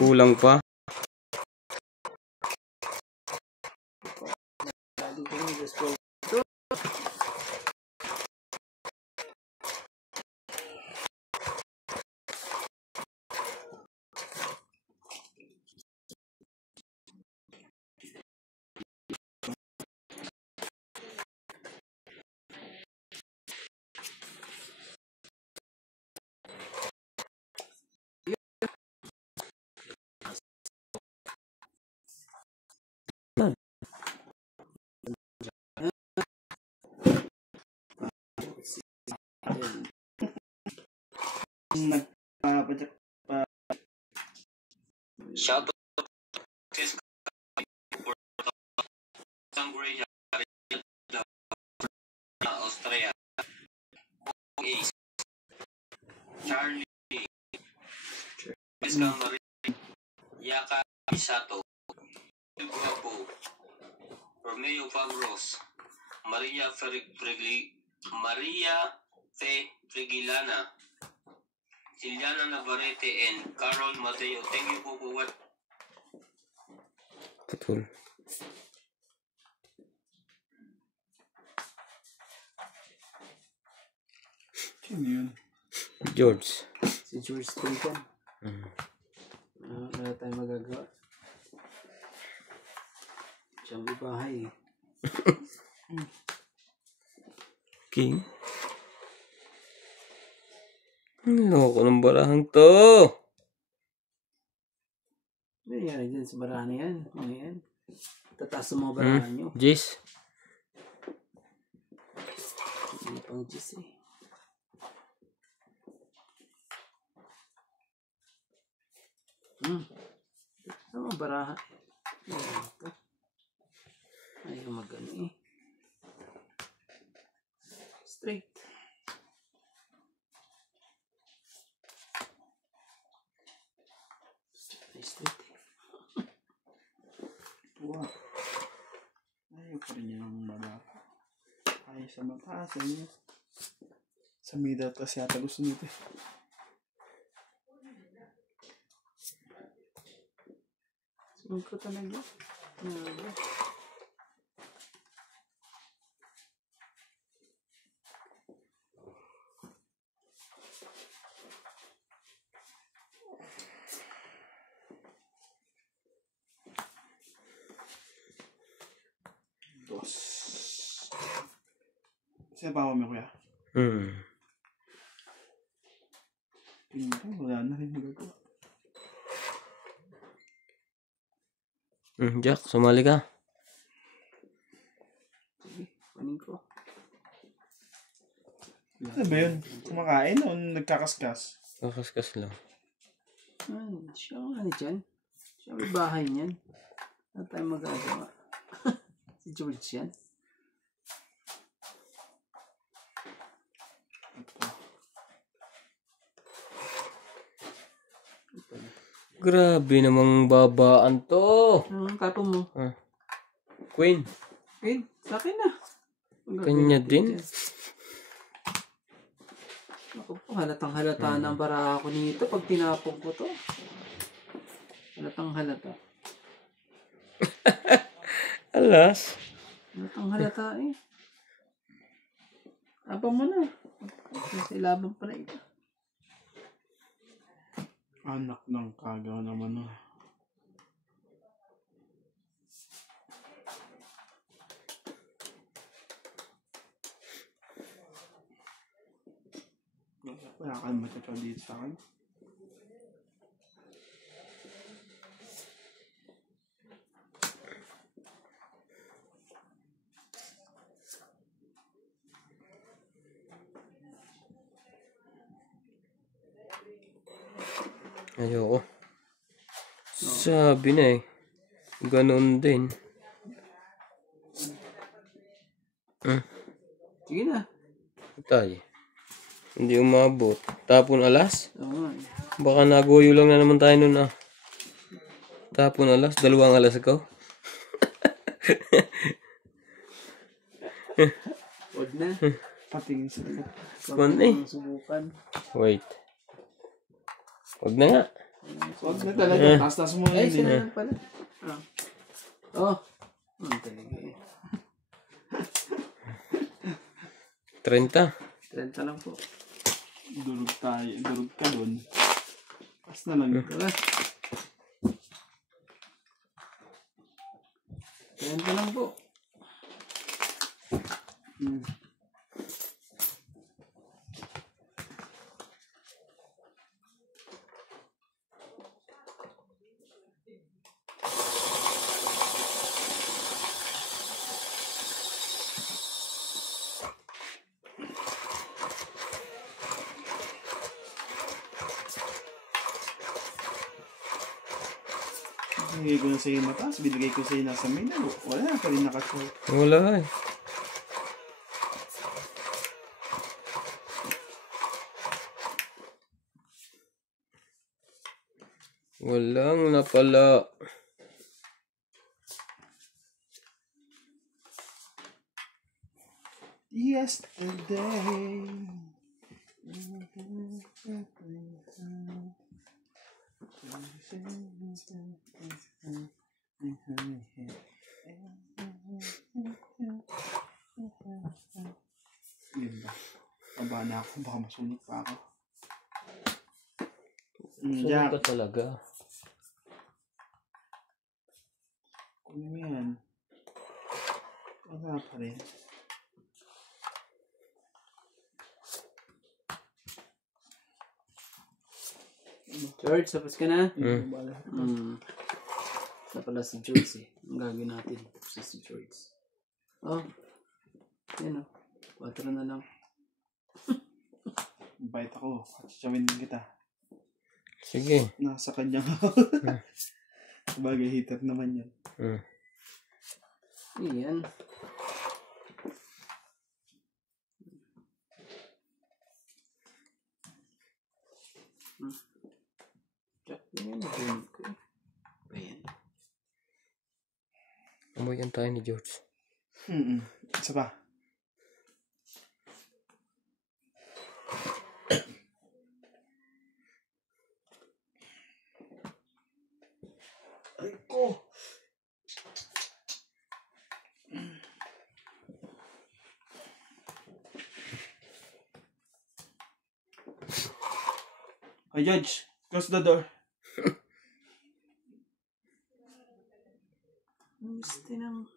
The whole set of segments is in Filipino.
Kulang pa. Shout out Australia. Charlie Yaka Isato Guapo Romeo Pablos Maria Frigilana Siliana Navarrete and Carol Mateo. Thank you po for what? Betul. Sino yun? George. Si George Clinton. Wala tayong magagawa. Siya may bahay eh. King? Loko ng barahang to. Ano nangyari dyan sa barahan na yan? Ano yan? Tataas sa mga barahan nyo. Jace. Hindi pang Jace eh. Ano mga barahan? Ayaw magano eh. Straight. Straight. Wow. Ayaw pa rin yung malaki. Ayaw sa mataas niya. Sa middle kasi yata gusto nito. Sunod ko talaga. Dos. Siya pa mo kuya? Tingnan ko, wala na rin magagawa. Jack, sumali ka. Sige, panin ko. Ano ba yun? Kumakain o nagkakaskas? Kakaskas lang. Siya ano dyan? Siya may bahay niyan. Wala tayong magagawa. Si George yan. Grabe namang babaan to. Anong kapo mo? Queen. Sa akin na. Kanya din. Ako po, halatang halata ng baraha ko nito pag tinapong ko to. Halatang halata. Alas. Halatang halata eh. Abang mo na. Kasi laban pa na ito. Anak ng kagaw naman na. Wala ka naman matataw dito sa akin. Ayoko. Sabi na eh. Ganon din. Sige na. Tay. Hindi umabot. Tapon alas? Oo nga. Baka nagoyo lang na naman tayo nun ah. Tapon alas? 2 alas ikaw? Huwag na. Patingin sila. Kuwan eh. Subukan. Wait. Huwag na nga. Huwag na talaga. Taas-taas mo Ay, yun sila eh. lang pala. Oh. Ang talaga eh. 30. 30 lang po. Durog tayo. Durog ka dun. Taas na lang. Diba? 30 lang po. Binigay ko na sa'yo mataas. Binigay ko sa'yo nasa may na. Wala pa rin nakashort. Wala eh. Walang napala. Yesterday. Yun ba? Aba na ako. Baka masunog pa ako. Jack. Ka talaga. Ano yan? Wala pa rin. George, tapos ka na? Bala. Ito pala si George eh. Ang gagawin natin. Tapos si George. Oh. Yan oh. 4 na lang. Bait ako. Chichawin din kita. Sige. Nasa kanya. Sabagay, hater naman yan. Iyan. Yan ang ko. Ayan. Amoyan tayo ni George. Isa pa. Ay ko. Hey, Judge, close the door. Gusto nang...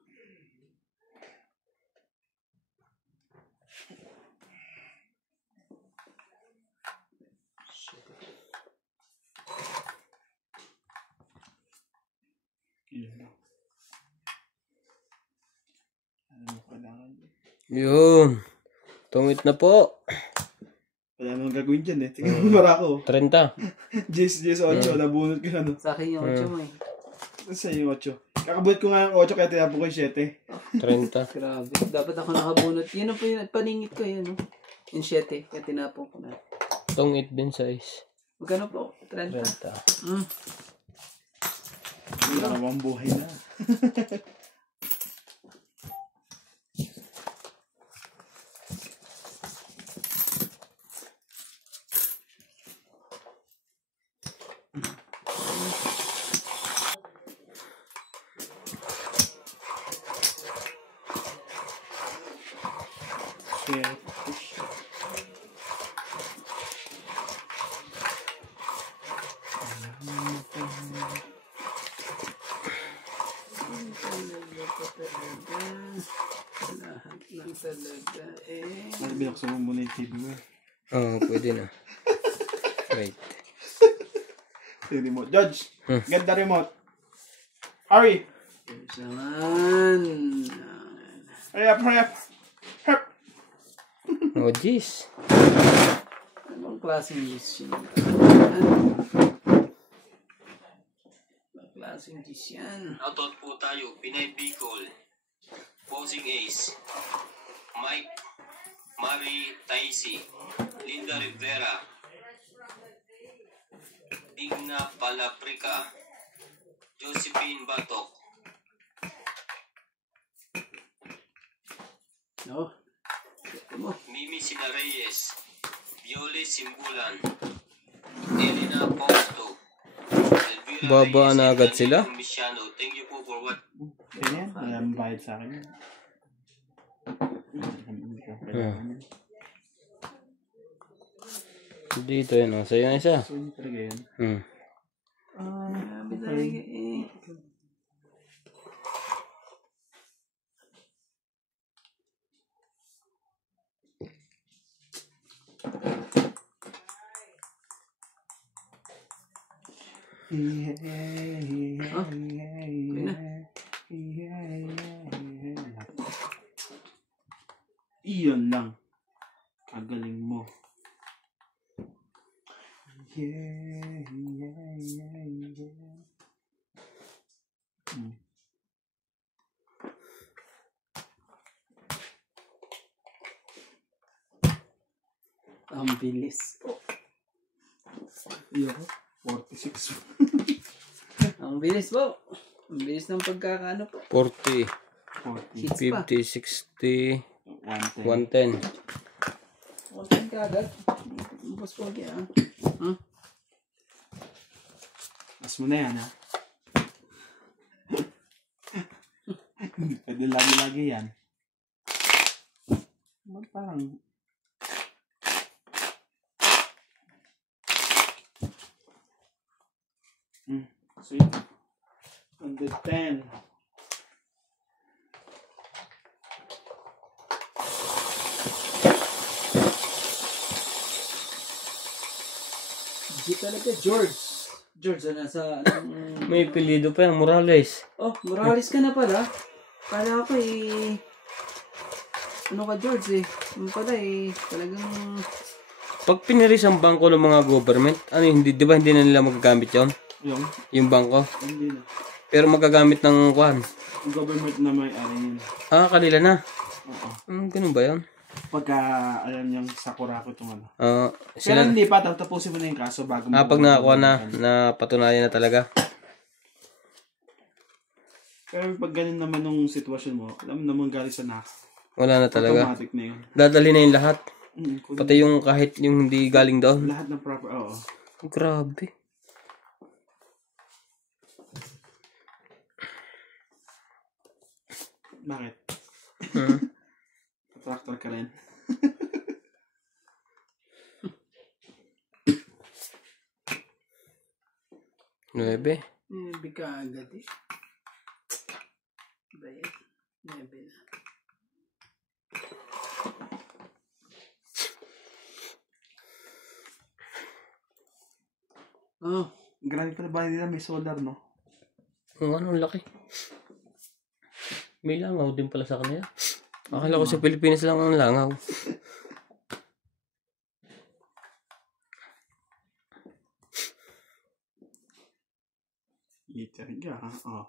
Yun. Tungit na po. Wala namang gagawin dyan eh. Tingnan mo para ako. 30. Jess, 8, nabunot ko na no. Sa akin yung 8 mo eh. Sa yung 8. Kakabunot ko nga yung 8 kaya tinapon ko yung 7. 30. Grabe. Dapat ako nakabunot. Yun po yung paningit ko yun. Yung 7. Kaya tinapon ko na. Tungit din size. Magkano po? 30. 30. Dalawang buhay na. Lahat lang talaga eh. Binuksan mo muna yung TV mo. Oo, pwede na. Wait. Yung remote. Judge, get the remote. Hurry! Saman. Hurry up, hurry up. Hurry. Oh, jeez. Anong klaseng dish yan? Anong klaseng dish yan? Shoutout po tayo. Pinay Bicol. Posing Ace. Mike. Marie Taisi. Linda Rivera. Digna Palaprica. Josephine Batok. No? Mo. Mimi Sina Reyes. Viole Simbulan. Elena Pong Mila Baba na Reyes agad and sila. Daniel Domiciano. Thank you po for what. Ganyan, walang bayad sa akin. Hindi ko kailangan yan. Dito yun. Oh. Sa'yo na isa. So, yun talaga yan. Grabe Okay. talaga eh. Iyon lang. Kagaling mo. Ang bilis. Iyo ko. 46. Ang bilis po. Ang bilis ng pagkakaano po. 40, 40. Hits pa. 50, 60, 110. 110. Konting kagad. Boss Pogi ah. Huh? Mas mo na yan, ha? Hindi pwede lagi-lagi yan. Parang... Sweet. 110. Hindi talaga George. George, nasa... May pilido pa yan, Morales. Oh, Morales ka na pala. Kala ko eh... Ano ka George eh? Ano pala eh? Talagang... Pag piniris ang bangko ng mga government, ano hindi, di ba hindi na nila magagamit yon? Yung bangko. Hindi na. Pero magagamit ng kuhan. Yung government na may ari yun. Ah, kanila na. Oo. Ganun ba yun? Pagka, alam niyang Sakurako itong ano. Ah, Kaya sila, hindi pa, tapusin mo na yung kaso bago mo. pag nakakuha na patunayan na talaga. Pero pag ganun naman nung sitwasyon mo, alam mo naman galing sa NAC. Wala na talaga. Automatic na yun. Dadali na yung lahat. Kung Pati yung kahit yung hindi galing doon. lahat ng proper, oo. Grabe. Bakit? Hmm. Tractor ka rin. Nuebe. Bika agad eh. Bayad. Nebe na. Oh, Grabe pala ba nila may solar, no? Ang ano, laki. May langaw din pala sa kanila. Akala ko sa Pilipinas lang ang langaw. Heater ka, ha? Oo.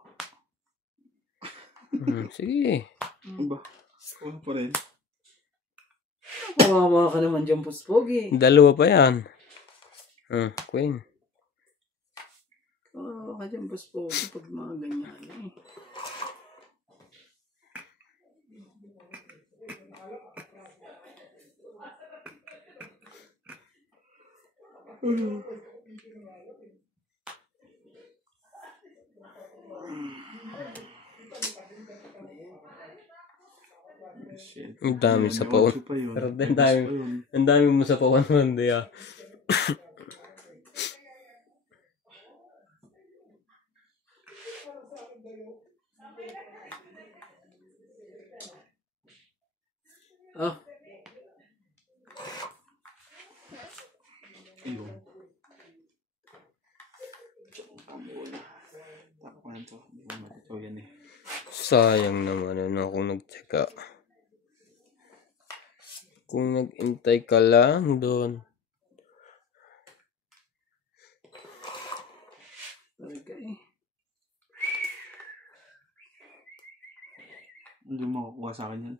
Sige. Ano ba? Wala pa rin. kawawa ka naman dyan, Boss Pogi. Dalawa pa yan. Queen. Kawawa ka dyan, Boss Pogi, pag mga ganyan eh. Shit. Ang dami sa paon. Pa yun. Pero ang dami mo sa paon man diya. Oh, Ayun. Tako ko lang to. Hindi ko matataw yan eh. Sayang naman ano kung nag-check. Kung nag-intay ka lang doon. talaga eh. Hindi mo makukuha sa akin yan.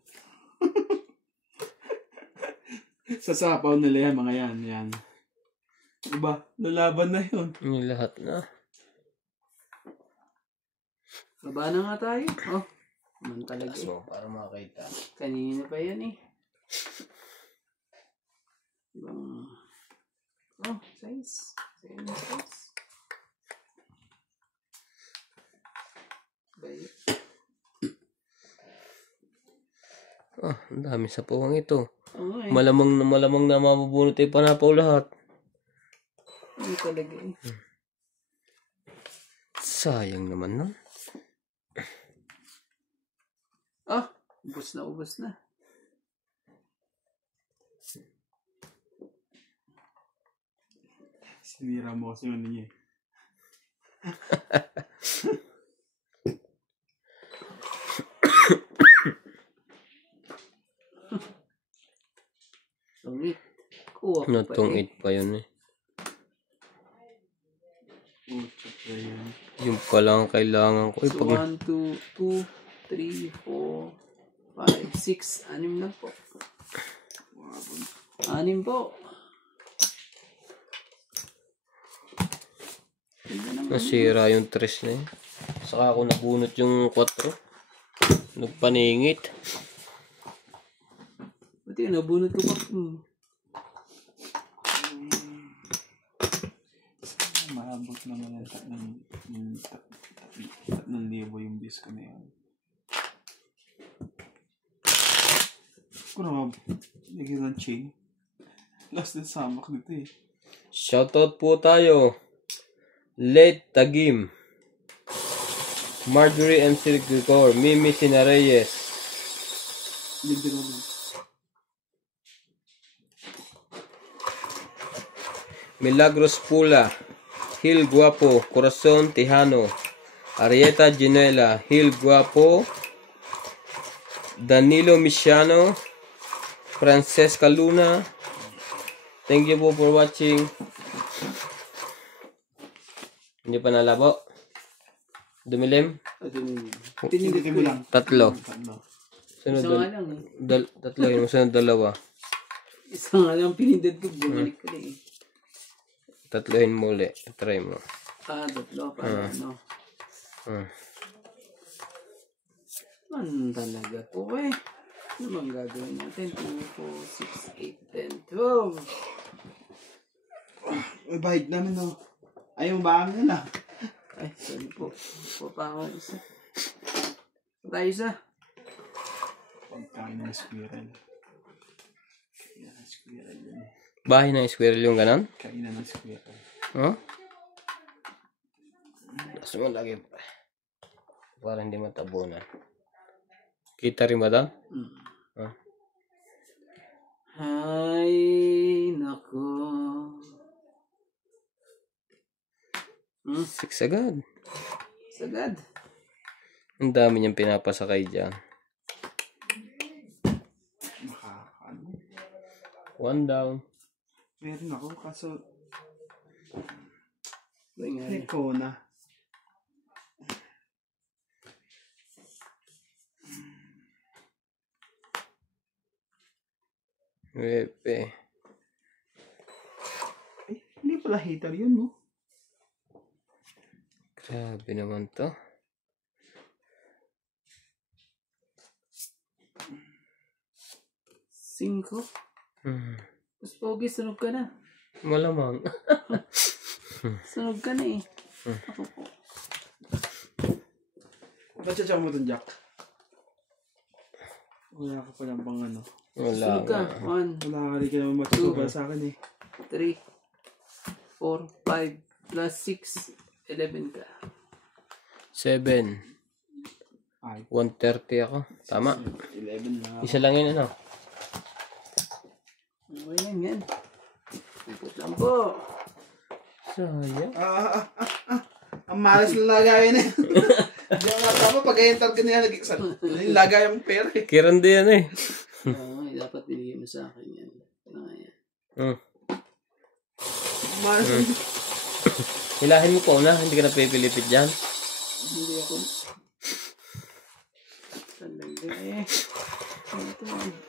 Sa sapaw nila yan, mga yan. Yan. Diba? Lalaban na yun. Yung lahat na. Baba na nga tayo. Oh, naman talaga eh. So, para makita. Kanina pa yan eh. Ibang... Oh, size. Same size. Ang dami sa puwang ito. Oo eh. Malamang na mabubunot ay panapaw lahat. Hindi talaga eh. Sayang naman nun. Ubos na, ubos na. Sinira mo kasi ano niya eh. Sungit. Kuha ko pa Natungit pa yun eh. Pucha pa yan. Yung pala ang kailangan ko. So, 1, 2, 3, 4, 5, 6. 6 lang po. 6 po. Nasira yung tres na yun. Saka ako nabunot yung 4. Nagpaningit. Buti nabunot ko pa. Maabot naman yung 3,000 yung disco na yan. Kung naman, naging ng chain. Last din samak dito eh. Shoutout po tayo. Late Tagim. Marjorie M. Sirgicor. Mimi Sinareyes. Ligdero mo. Milagros Pula. Hil Guapo. Corazon Tejano. Arieta Ginuela. Hil Guapo. Danilo Misiano. Francesca Luna. Thank you po for watching. Hindi pa nalabo. Dumilim. Tinigil mo lang. Tatlo. Sunod Isa nga lang eh. tatlo yun. Sunod dalawa. Isa nga lang pinindad ko. Bumalik ka eh. Tatlohin mo ulit. Try mo. Tatlo. Paano ano? Man talaga po eh. Ano bang gagawin natin? 2, 4, 6, 8, 10, 12. Uy, bahid namin no. Ayaw mo ba kami na? Ay, sorry po. Po pa ako isa. Tayo isa. Pagkain ng squirrel. Kainan ng squirrel yun eh. Bahay ng squirrel yung ganon? Kainan ng squirrel. Huh? Tapos mo lagi pa. Para hindi matabunan. Kita rin ba daw? Huh? Ay, nako. 6 agad. Sagad. Ang dami niyang pinapasakay dyan. Makakano. 1 down. Meron ako kaso Ay, nga. ikaw na. Wepe. Hindi pala hater yun no. Grabe naman to. Cinco. Mas pogi, sunog ka na. Malamang. Sunog ka na eh. Ako po. Ba't siya mo itong Jack? Wala ka pala bang ano? Wala Sunog ka. nga. 1, Wala ka rin ka naman matutubal sa akin eh. 3, 4, 5, plus 6, 11 ka. 7. 130 ako. Tama. 11 na. Isa lang yun ano. Okay lang yan. Ipot lang po. Sayang. Ang malas na lagayan eh. Hindi ako natama pag-enter ka nila lagay ang pera eh. Kiran din yan eh. Dapat binigay mo sa akin yan. Ano nga yan? Malas na. Hilahin mo po na. Hindi ka na pipilipit dyan. Hindi ako. Talaga eh. Ano ito?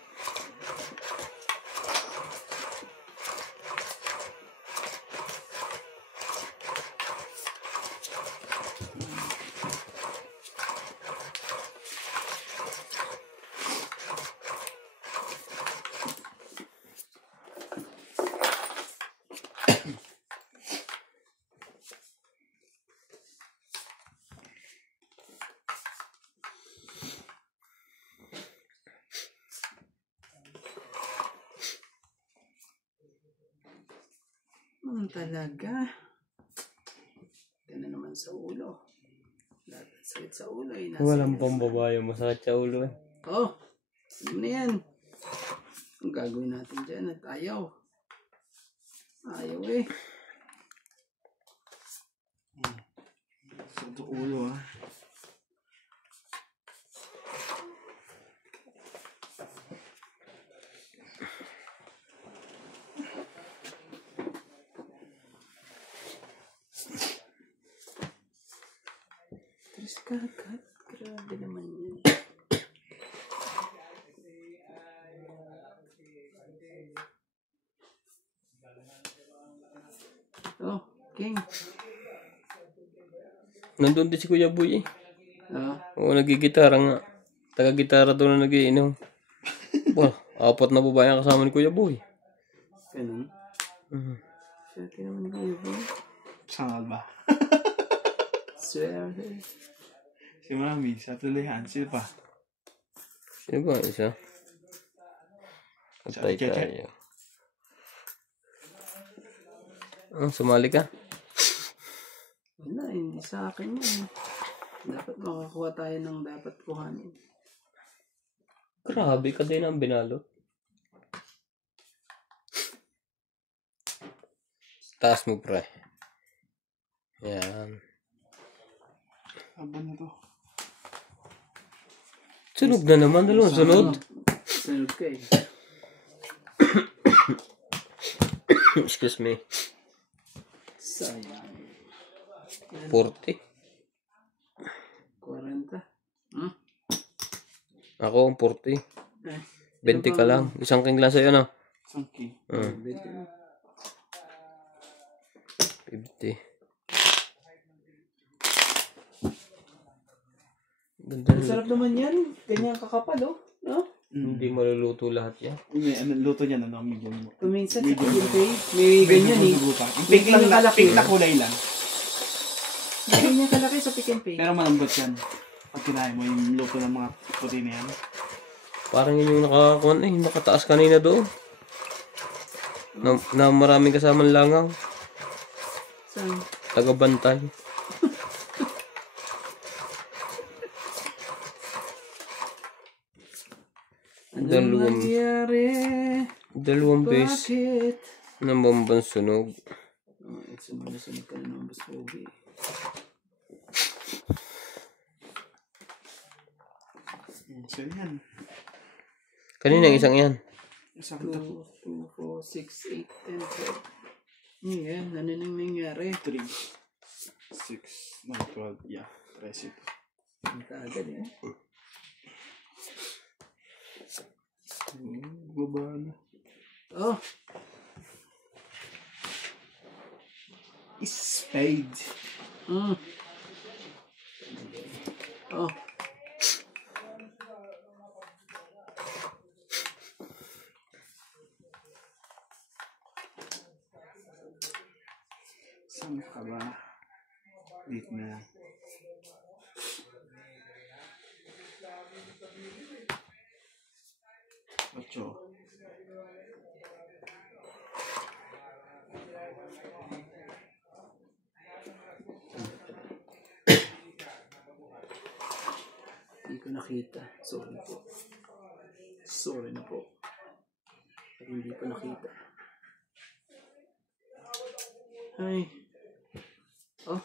Talaga. Ito na naman sa ulo. Lahat ng sakit sa ulo ay nasa Walang pambabayo, masakit sa ulo eh. Oh, ano na yan? Ang gagawin natin dyan at ayaw. Ayaw eh. Sa ulo ah. Terus kagat. Grabe naman yan. Oh, King. Nandun din si Kuya Boy eh. Ah, Oo, nagigitara nga. Taga-gitara doon na nagiinom. Wah, 4 na babae ang kasama ni Kuya Boy. ganun. Swerte naman kayo ba? Sangal ba? Swerte. Si Mami, sa tulihan, sino pa? Sino ba isa? Patay Check. tayo. Sumali ka? Wala, hindi sa akin yan. Dapat makakuha tayo ng dapat kuhanin. Grabe ka din ang binalot. Taas mo, pre. Yan. Aba na to. Sunog na naman. Dalawang sunod. Sunod ka eh. Excuse me. Sayang. 40. 40. Hmm? Ako, 40. Eh, 20 ka lang. Isang king lang sa'yo, no? Sangki. 50. Ganda Ang sarap naman yan. Ganyan kakapal, oh. No? Hindi maluluto lahat yan. May ano, luto niya na medium mo. Kuminsan sa Pilimpay, may ganyan eh. Ang pink lang Ganyan na, kalaki. pink na kulay lang. May ganyan kalaki sa Pick and Pay. Pero malambot yan. Pag kinain mo yung luto ng mga puti na yan. Parang yun yung nakataas kanina doon. Na maraming kasamang langaw. Saan? Taga-bantay. Anong nangyari? Dalawang beses Bakit? na bambang sunog. Oh, sumunod ka na naman, Boss Pogi. So yan. Kanina ang isang yan. Isang 2, 2, 4, 6, 8, 10, 12. Yan, ano nang nangyari? 3, 6, 9, 12. Yeah, 13. Ang kaagad eh. Baba na. Oh, Spade. mm. Oh, Saan ka ba? Dito na. Ocho. hindi ko nakita. Sorry po. Sorry na po. Hindi ko nakita. Ay. Oh.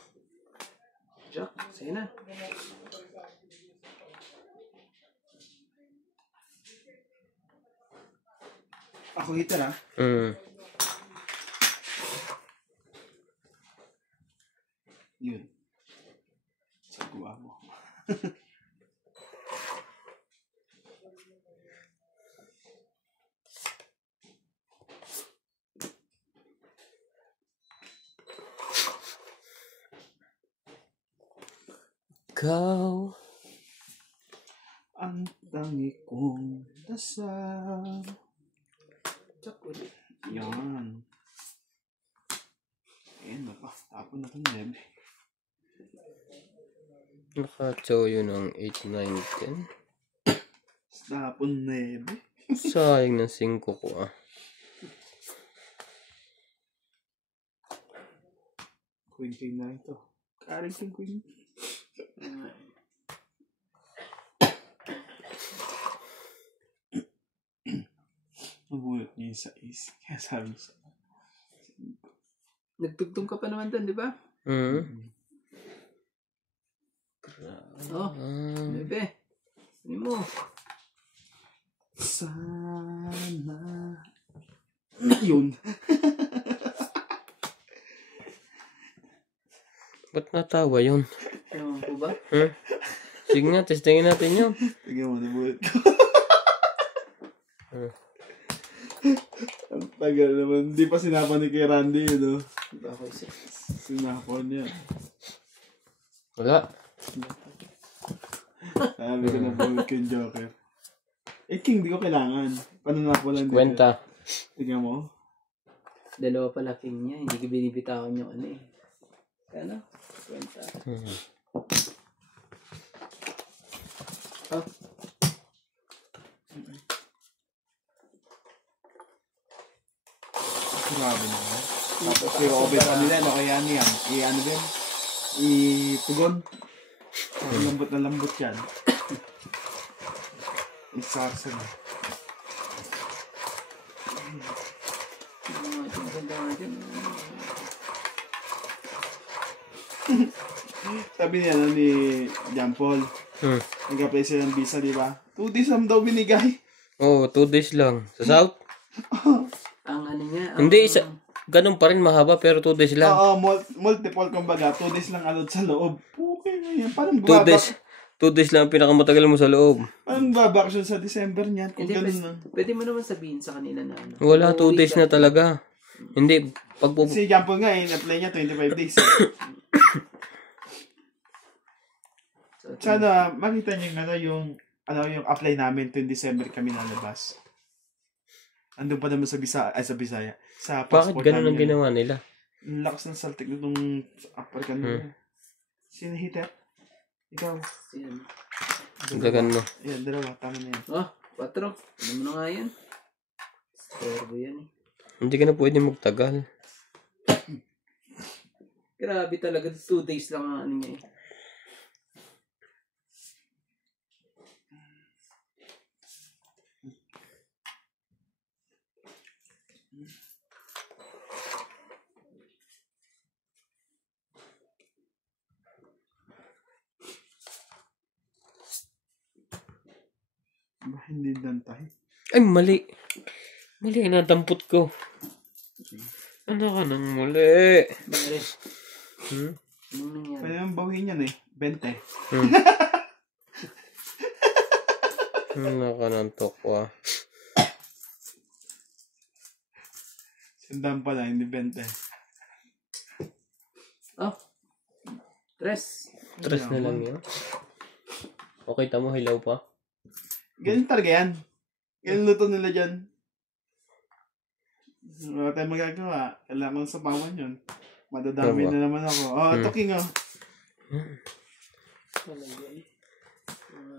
Jack, sige na. Ako hitter ah. Yun. Sa guwa mo. Ikaw. Ang tangi kong dasal. Jack ulit. Yan. Ayan na pa. Tapon na itong nebe. Nakatsaw yun ng 8, 9, 10. Tapon nebe. Sayang ng 5 ko ah. Queen king na ito. Karing king queen. Mabulat niya yung sais. Kaya sabi sa... Nagtugtong ka pa naman doon, di ba? Oh, bebe. Ano mo? Sana... Yun. Ba't natawa yun? Ewan ko ba? Sige nga, testingin natin yun. Tignan mo, nabulat ko. Ang tagal naman. Hindi pa sinapan ni kay Randy yun, no? Ako isa. Sinapan niya. Wala. Sabi ko na bulat ko yung Joker. Eh, king, di ko kailangan. Pananapo lang dito. Kwenta. Tignan mo. Dalawa pala king niya. Hindi ko binibitawan yung ano eh. Ano? Kwenta. Oh. Grabe naman. Tapos yung oven pa nila, no? Kaya ano yan? I-ano din? I-pugon. Ang lambot na lambot yan. I-sarsa na. Sabi niya no, ni John Paul, nag-apply sila ng visa, di ba? 2 days lang daw binigay. Oo, 2 days lang. Sa South? Ang ano niya? Hindi, ganun pa rin mahaba pero 2 days lang. Oo, multiple kumbaga. 2 days lang alod sa loob. Okay na yan. Parang 2 days lang ang pinakamatagal mo sa loob. Parang babakasyon sa December niyan. Kung Hindi, ganun lang. pwede mo naman sabihin sa kanila na ano. Wala, 2 days na talaga. Hindi, Si John Paul nga, in-apply niya 25 days. Sana makita niyo yung apply namin 20 December kami nalabas. Andun pa naman sa Bisaya. Sa passport Bakit ganun ang namin. ginawa nila? Ang lakas ng saltik nitong African nila. Sino hitter? Ikaw. Yan. Dagan mo. Yan, dalawa. Tama na yan. Oh, 4. Ano mo na nga yan? Storbo yan eh. Hindi ka na pwede magtagal. Grabe talaga. 2 days lang ang ano niya eh. Ba, hindi dantay. Ay, mali. Mali, nadampot ko. Ano ka nang muli? Bakit? Anong nangyari? Pwede naman bawiin yan eh. 20. Ano ka nang tokwa? Sandaan pala, hindi 20. Oh. 3. 3 na lang yun. Okay, tamo, hilaw pa. Ganyan talaga yan. Ganyan luto nila dyan. Wala tayong magagawa. Kailangan ko sa paman yun. Madadami Tama. na naman ako. Oh, talking oh. Talaga eh.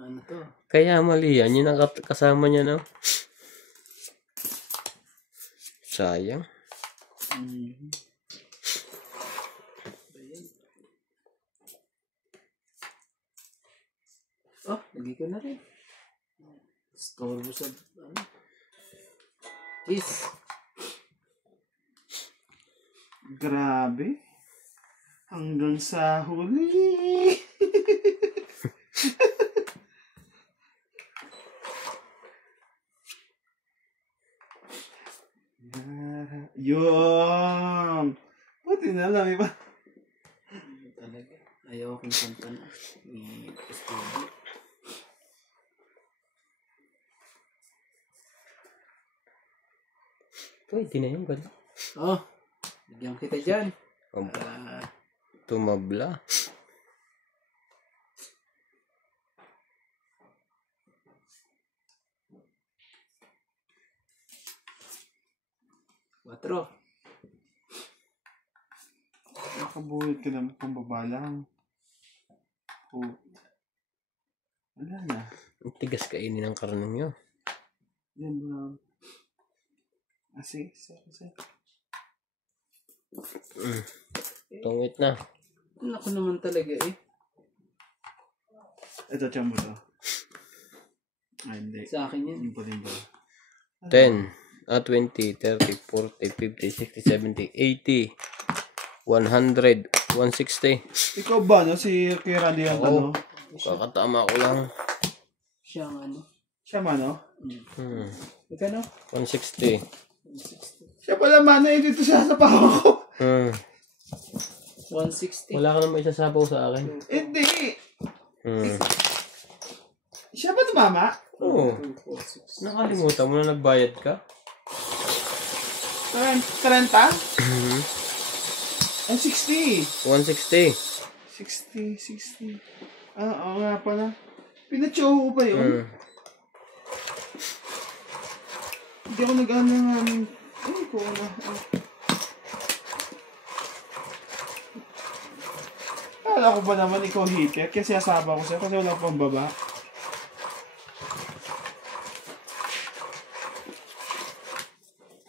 Ano to? Kaya mali yan. Yun ang kasama niya, no? Sayang. Oh, lagi ko na rin. Storbo sa ano? Kiss. Grabe. Hanggang sa huli. Yun. Buti na lang, iba. Talaga. Ayaw akong kanta na. Storbo. Pwede na yun, ganda. Oh, bigyan kita dyan. Tumabla. Quatro. Nakabuhit ka ng pambaba lang. Oh. Wala na. Ang tigas kainin ng karnong yun. Yan ba? Sige. Tungit na. Naku naman talaga eh. Ito, tiyan mo to. Ay, hindi. Sa akin yan. Yung pa rin ba? 10, 20, 30, 40, 50, 60, 70, 80, 100, 160. Ikaw ba, no? Si Kuya Randy ang Oo. ano? Kakatama ko lang. Siya ang ano. Siya man, no? Ika no? 160. Siya pala man, eh, dito siya sa pako ko. 160. Wala ka naman isasapaw sa akin. Hindi. Hmm. Siya ba tumama? Oo. 4, 6. Nakalimutan mo na nagbayad ka? 30? Ay, 60. 160. 60. Oo nga pala. Pinachow ko pa yun. Hindi ako nag-ano nga. Ay, ko na. Kala ko ba naman ikaw hitit? Kasi asaba ko sa'yo kasi wala pang baba.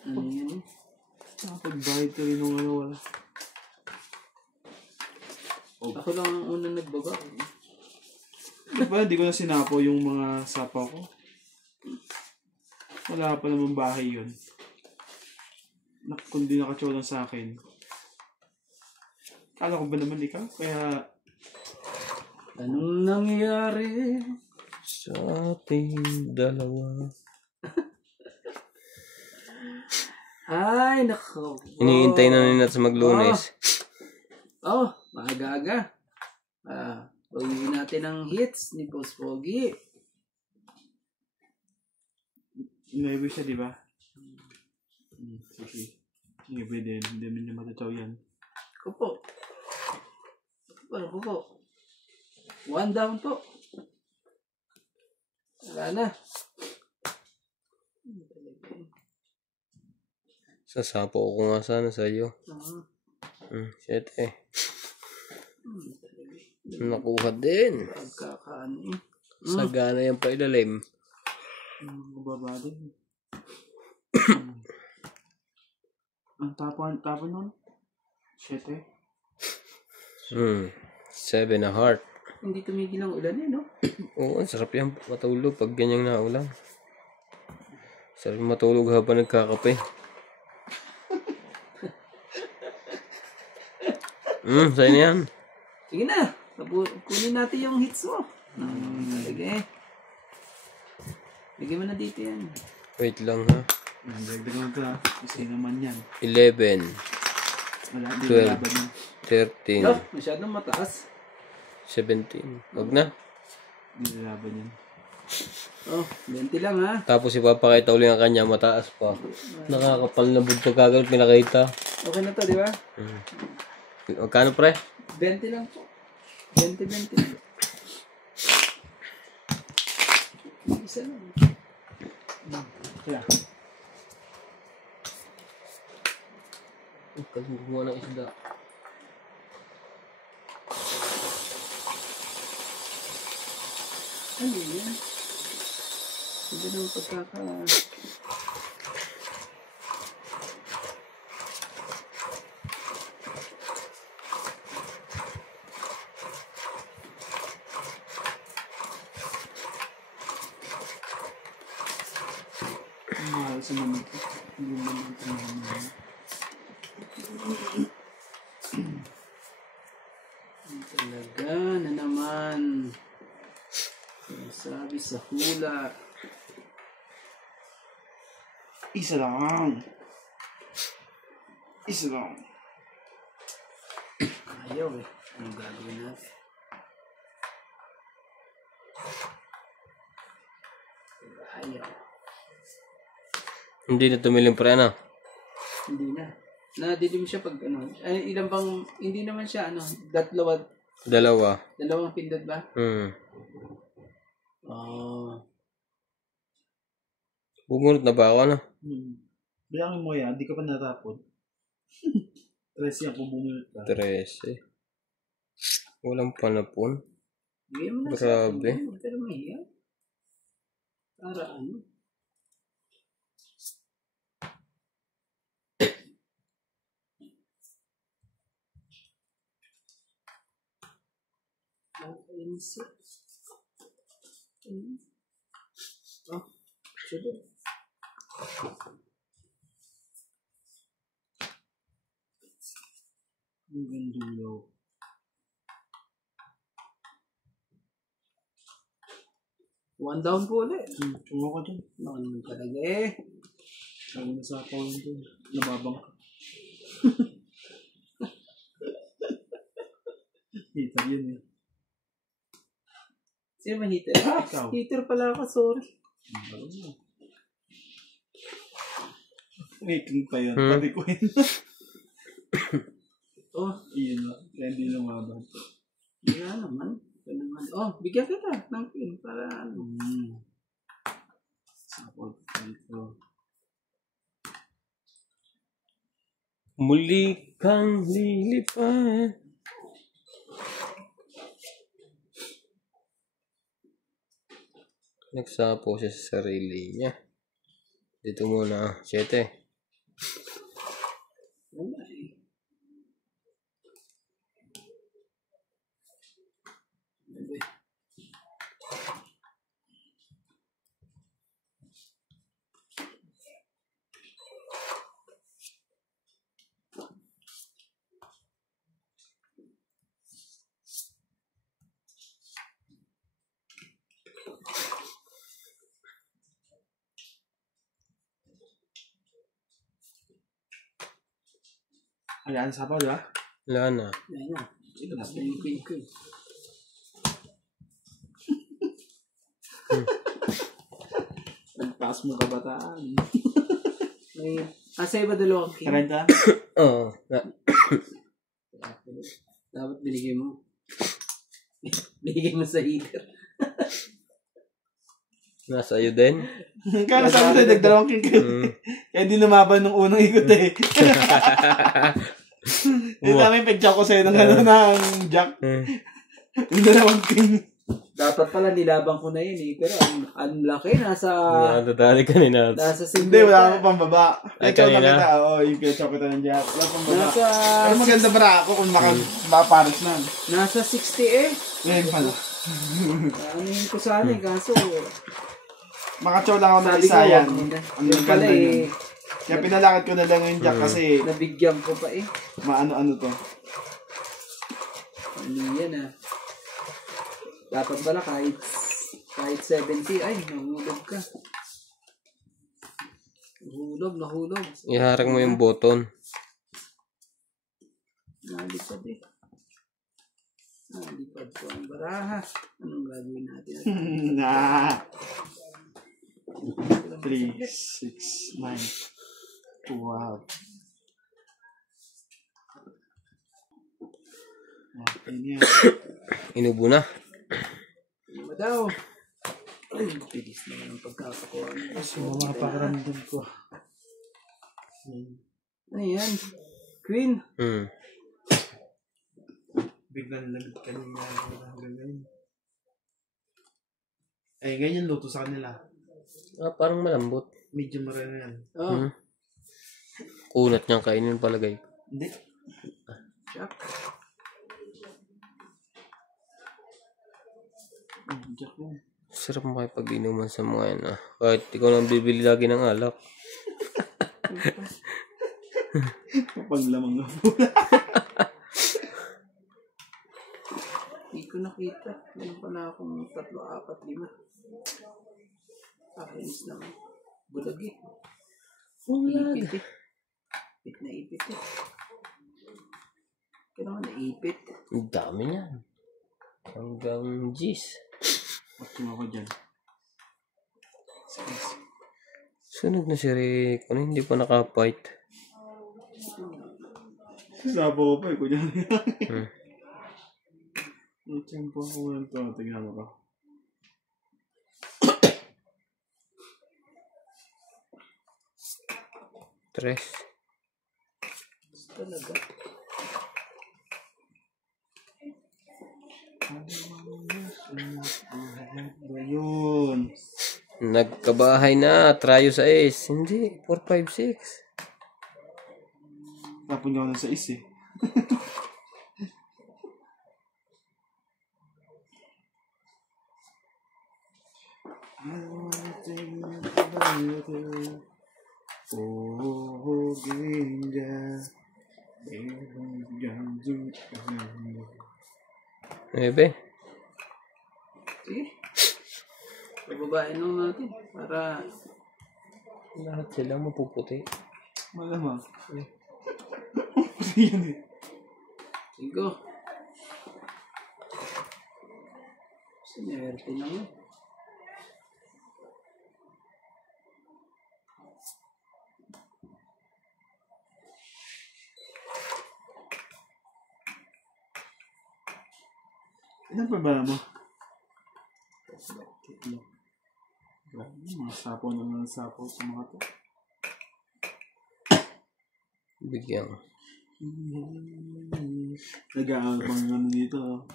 Ano yan? Nakapag-bayad ka rin nung ano wala. Ako lang ang unang nagbaga. Diba, hindi ko na sinapo yung mga sapaw ko. Wala pa naman bahay yun. Kundi nakachow lang sa akin. Kala ko ba naman ikaw? Kaya, Anong nangyayari? Sa ating dalawa. Ay, nako. Iniintay na nila sa maglunes. Oh, maaga-aga. Bawiin natin ang hits ni Boss Pogi. may wish siya, di ba? Sige. Sige, pwede. Hindi mo niya matachaw yan. Ako po. Ako po. 1 down po. Wala na. Sasapaw ko nga sana sa iyo. Shit eh. Nakuha din. Pagkakaano eh. Sagana yung pailalim. Mababa din. Ang tapon nun? 7. 7 na heart. Hindi tumigil ang ulan eh, no? Oo, ang sarap yan matulog pag ganyang naulan. Sarap matulog habang nagkakape. Sa'yo na yan. Sige na. Kunin natin yung hits mo. Talaga eh. Lagyan mo na dito yan. Wait lang ha. Dagdag lang ito ha. Kasi naman yan. 11, Wala, di 12. laban yan. 13, No, masyadong mataas. 17. Huwag na. Di laban yan. Oh, 20 lang ha. Tapos ipapakita uli ang kanya, mataas pa. Nakakapal na budto kagad pinakita. Okay na to, di ba? Magkano pre? 20 lang po. 20. Isa lang. Kaya. Kalimutan ng isda. Ano yan? Hindi naman pagkaka... Mahal sa naman ito. Hindi mo naman ito mahal. Talaga na naman. Sabi sa hula. Isa lang. Ayaw eh. Anong gagawin natin? Ayaw. Hindi na tumilim pre na. Hindi na. Nadidim siya pag ano. Ay, ilan bang, hindi naman siya ano, dalawang pindot ba? Bumunot na ba ako ano? Bilangin mo yan, di ka pa natapon. 13 ako bumunot ka. 13. Walang panapon. Bigyan mo na Grabe. sa akin. Huwag ka na mahiya. Para ano? isa. Oh, sige. Yung dulo. One down po ulit. Tungo ko dun. Naman talaga eh. Sabi na sa ako yun dun. Nababang ka. Heater yun eh. Sino ba heater? Ah, Ikaw. heater pala ako, sorry. Making pa yun. Hmm. Pati ko yun. Oh, Iyon na. Kaya hindi lumabang. wala naman. Wala naman. Oh, bigyan kita ng pin para ano. Support dito. Muli kang lilipad. Nagsapo siya sa sarili niya. Dito muna, 7. Wala eh. Ayan, sapaw, di ba? Wala na. Yan na. Ilabas na yung queen ko eh. Nagpass mo kabataan. May, asa iba dalawang king? Karenta? Oo. Dapat binigay mo. Binigay mo sa heater. Nasa iyo din. Kaya sabi sa'yo, nagdalawang king ka. Kaya di lumaban nung unang ikot eh. Hindi namin pag-jack ko sa'yo ng ano ng jack. Yung dalawang king. Dapat pala nilabang ko na yun eh. Pero ang laki. Nasa Nadadali kanina. Hindi, wala ka pang baba. Ay, Ikaw kanina? nakita, oo, yung ketchup kita ng jack. Wala pang baba. Nasa, Pero maganda para ako kung makaparos na. nasa 60 eh. Ngayon pala. Ano yun ko sana eh. Kaso, Makachow lang ako ng sabi ko, isa yan. Ang yun pala ganda eh. yun. Kaya pinalakad ko na lang yung jack kasi Nabigyan ko pa eh. maano-ano to. Ano yan ah. Dapat pala kahit 70. Ay, nahulog ka. Nahulog. Iharang mo yung button. Nalipad eh. Nalipad ko ang baraha. Anong gagawin natin? Nah. 3, 6, 9, 12. Okay niya. Inubo na. Ano ba daw? Ay, bilis na yung pagkakakuha. So, mapakaramdam ko. Ano yan? Queen? Biglang lamig kanina. Ganyan. Eh, ganyan luto sa kanila. Parang malambot. Medyo marami yan. Oh, Kunat niyang kainin palagay. Hindi. Jack. Jack yan. Sarap makipag-inuman sa mga yan. Kahit ikaw nang bibili lagi ng alak. Paglamang na po. Hindi ko nakita. Meron pa na akong 3, 4, 5. Pakinis naman. Bulag eh. Ipit eh. Ipit na ipit eh. Kaya naman naipit. Ang dami niyan. Hanggang G's. Pagkima ko dyan. Sunog na si Rick. Ano hindi pa naka-fight? Sabaw pa eh. Kudyan yan. Ang tempo ako ngayon to. Tingnan mo ka. Tres. Talaga. Ayun. Nagkabahay na. Tryo sa ace. Hindi. 4, 5, 6. Tapon niyo ako na sa is eh. Oh, ginja. Ebe. Sige. Pababain lang natin para Lahat sila mapuputi. Malamang. Kasi yun eh. Sige. Sinerte lang yun. Ilan pa ba mo? Grabe, mga sapo na mga sapo sa mga to. Bigyan. Nag-aabang ano dito.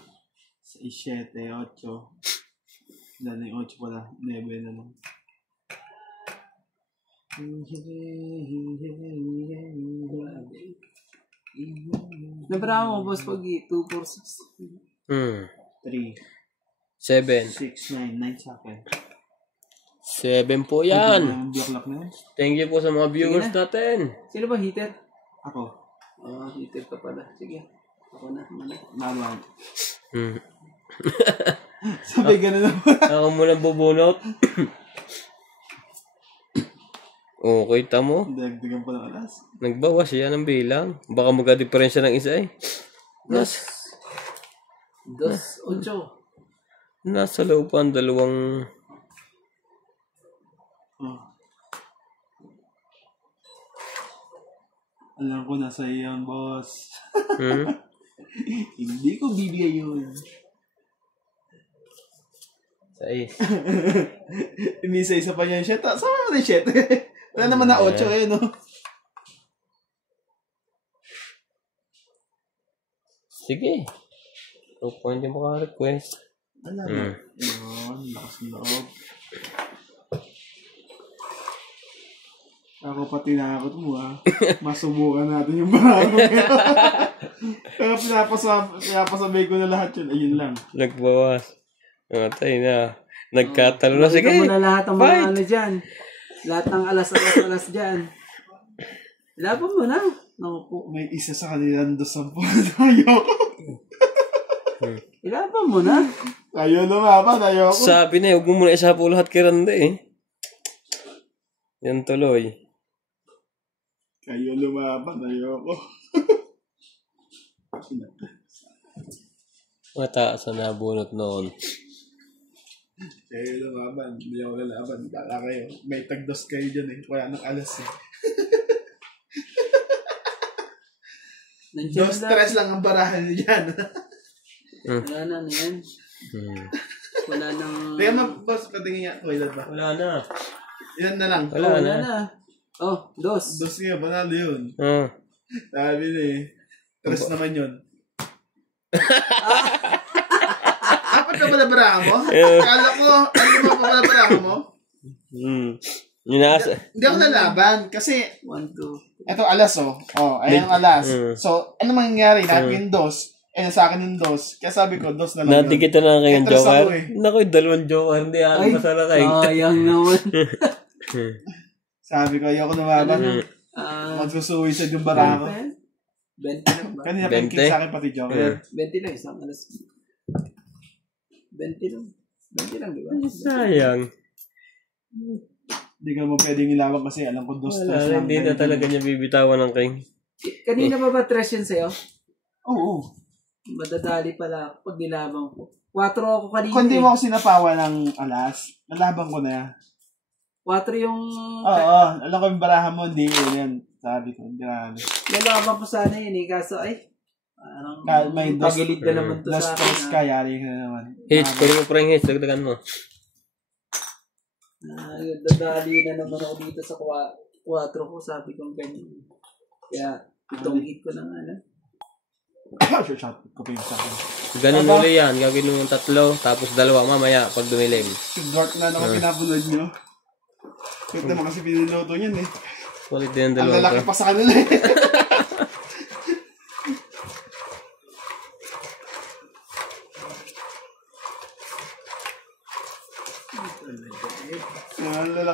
6, 7, 8. Wala na yung 8 pala. 9 na lang. Nabrama mo, boss, pag 2, 4, 6. 3, 7. 6, 9, 9 sa akin. 7 po yan. Ang block na yun. Thank you po sa mga viewers natin. Sino ba heater? Ako. Heater ka pala. Sige. Ako na. Naman. Hmm. Sabay ganun naman. Ako muna bubunot. Okay, tamo. Dagdagan pa ng alas. Nagbawas yan ng bilang. Baka magka-diferensya ng isa eh. Dos, 8. Nasa loob pa ang dalawang... Oh. Alam ko nasa iyo yan, boss. Hindi ko bibigay yun. 6. Inisa-isa pa niya yung 7. Sama mo na yung 7. Wala naman na 8 eh, no? Sige. 2 point yung maka-request. Alam mo. Yun, lakas ng loob. Ako pa tinakot mo masubukan natin yung bago. Kaya pinapasabay ko na lahat yun. Ayun lang. Nagbawas. Namatay na. Nagkatalo na. Sige. Ito mo na lahat ng mga Fight. ano dyan. Lahat ng alas dyan. Laban mo na. Naku. May isa sa kanilang 2 tayo. Ilaban mo na. Tayo lumaban, ayoko. Sabi na, huwag mo muna isapo lahat kay Rande eh. Yan tuloy. Kayo lumaban, ayoko. Mataas na nabunot noon. Kayo lumaban, hindi ako lalaban. Baka kayo, may tagdos kayo dyan eh. Kaya ng alas eh. Nandiyan 2 stress lang ang barahan niyo dyan. Wala na yan. Wala nang... Kaya boss, patingin nga, toilet ba? Wala na. Yan na lang. Wala na. Oh, 2. 2 nga, panalo yun. Ah. Sabi na eh. 3 naman yun. Apat na pala barahan mo? Kala ko, ano mo pa pala barahan mo? Hindi ako lalaban kasi 1, 2. ito alas ayan ang alas. So, ano mangyayari? Natin yung 2. Sa akin yung 2. Kaya sabi ko, 2 na lang Natin kita na kayong Atras joker. ako eh. Naku, 2 joker. Hindi ako masala kayo. Sayang naman. Sabi ko, ayoko lumaban. Magsusuicide yung barahan ko. 20 lang ba? Kanina pinking sa akin pati joker. 20 lang, isang alas. 20 lang. 20 lang, di ba? Sayang. Hindi ka naman pwedeng ilaban kasi alam ko 2 Wala, lang. hindi na talaga niya bibitawan ng king. Kanina ba trash yun sa'yo? Oo. Madadali pala pag nilaban ko. 4 ako kanina. Kung di mo ako sinapawan ng alas, nalaban ko na yan. 4 yung... Oo, alam ko yung barahan mo, hindi yan. Sabi ko, grabe. Nilaban ko sana yun eh, kaso ay... Parang May pagilid na naman to sa akin. stress ka, yari ka na naman. Hitch, kunin mo pa rin hitch. Dagdagan mo. Dadali na naman ako dito sa 4 ko, sabi kong ganyan. Kaya itong hit ko na nga na. Shot ko pa yung sa akin. Ganun uli yan. Gagawin mo yung 3, tapos 2 mamaya pag dumilim. Sigurd na naman pinapanood nyo. Ito naman kasi piniluto yun eh. Kulit din ang Ang 2 lalaki to. pa sa kanila eh.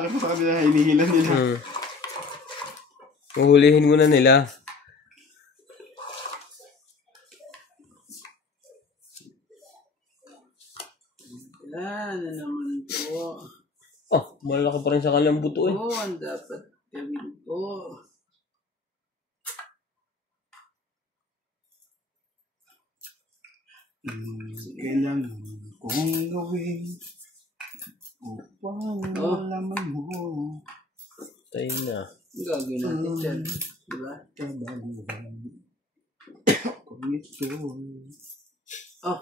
malaki pa sa kanila, hinihilan nila. Mahulihin muna nila. Yan na naman po. Oh, malaki pa rin sa kanilang buto eh. Oo, ang dapat gawin po. Kailangan kong gawin upang malaman mo. Tayo na. Ang gagawin natin dyan. Diba? Kabaluhan kung ito. Oh.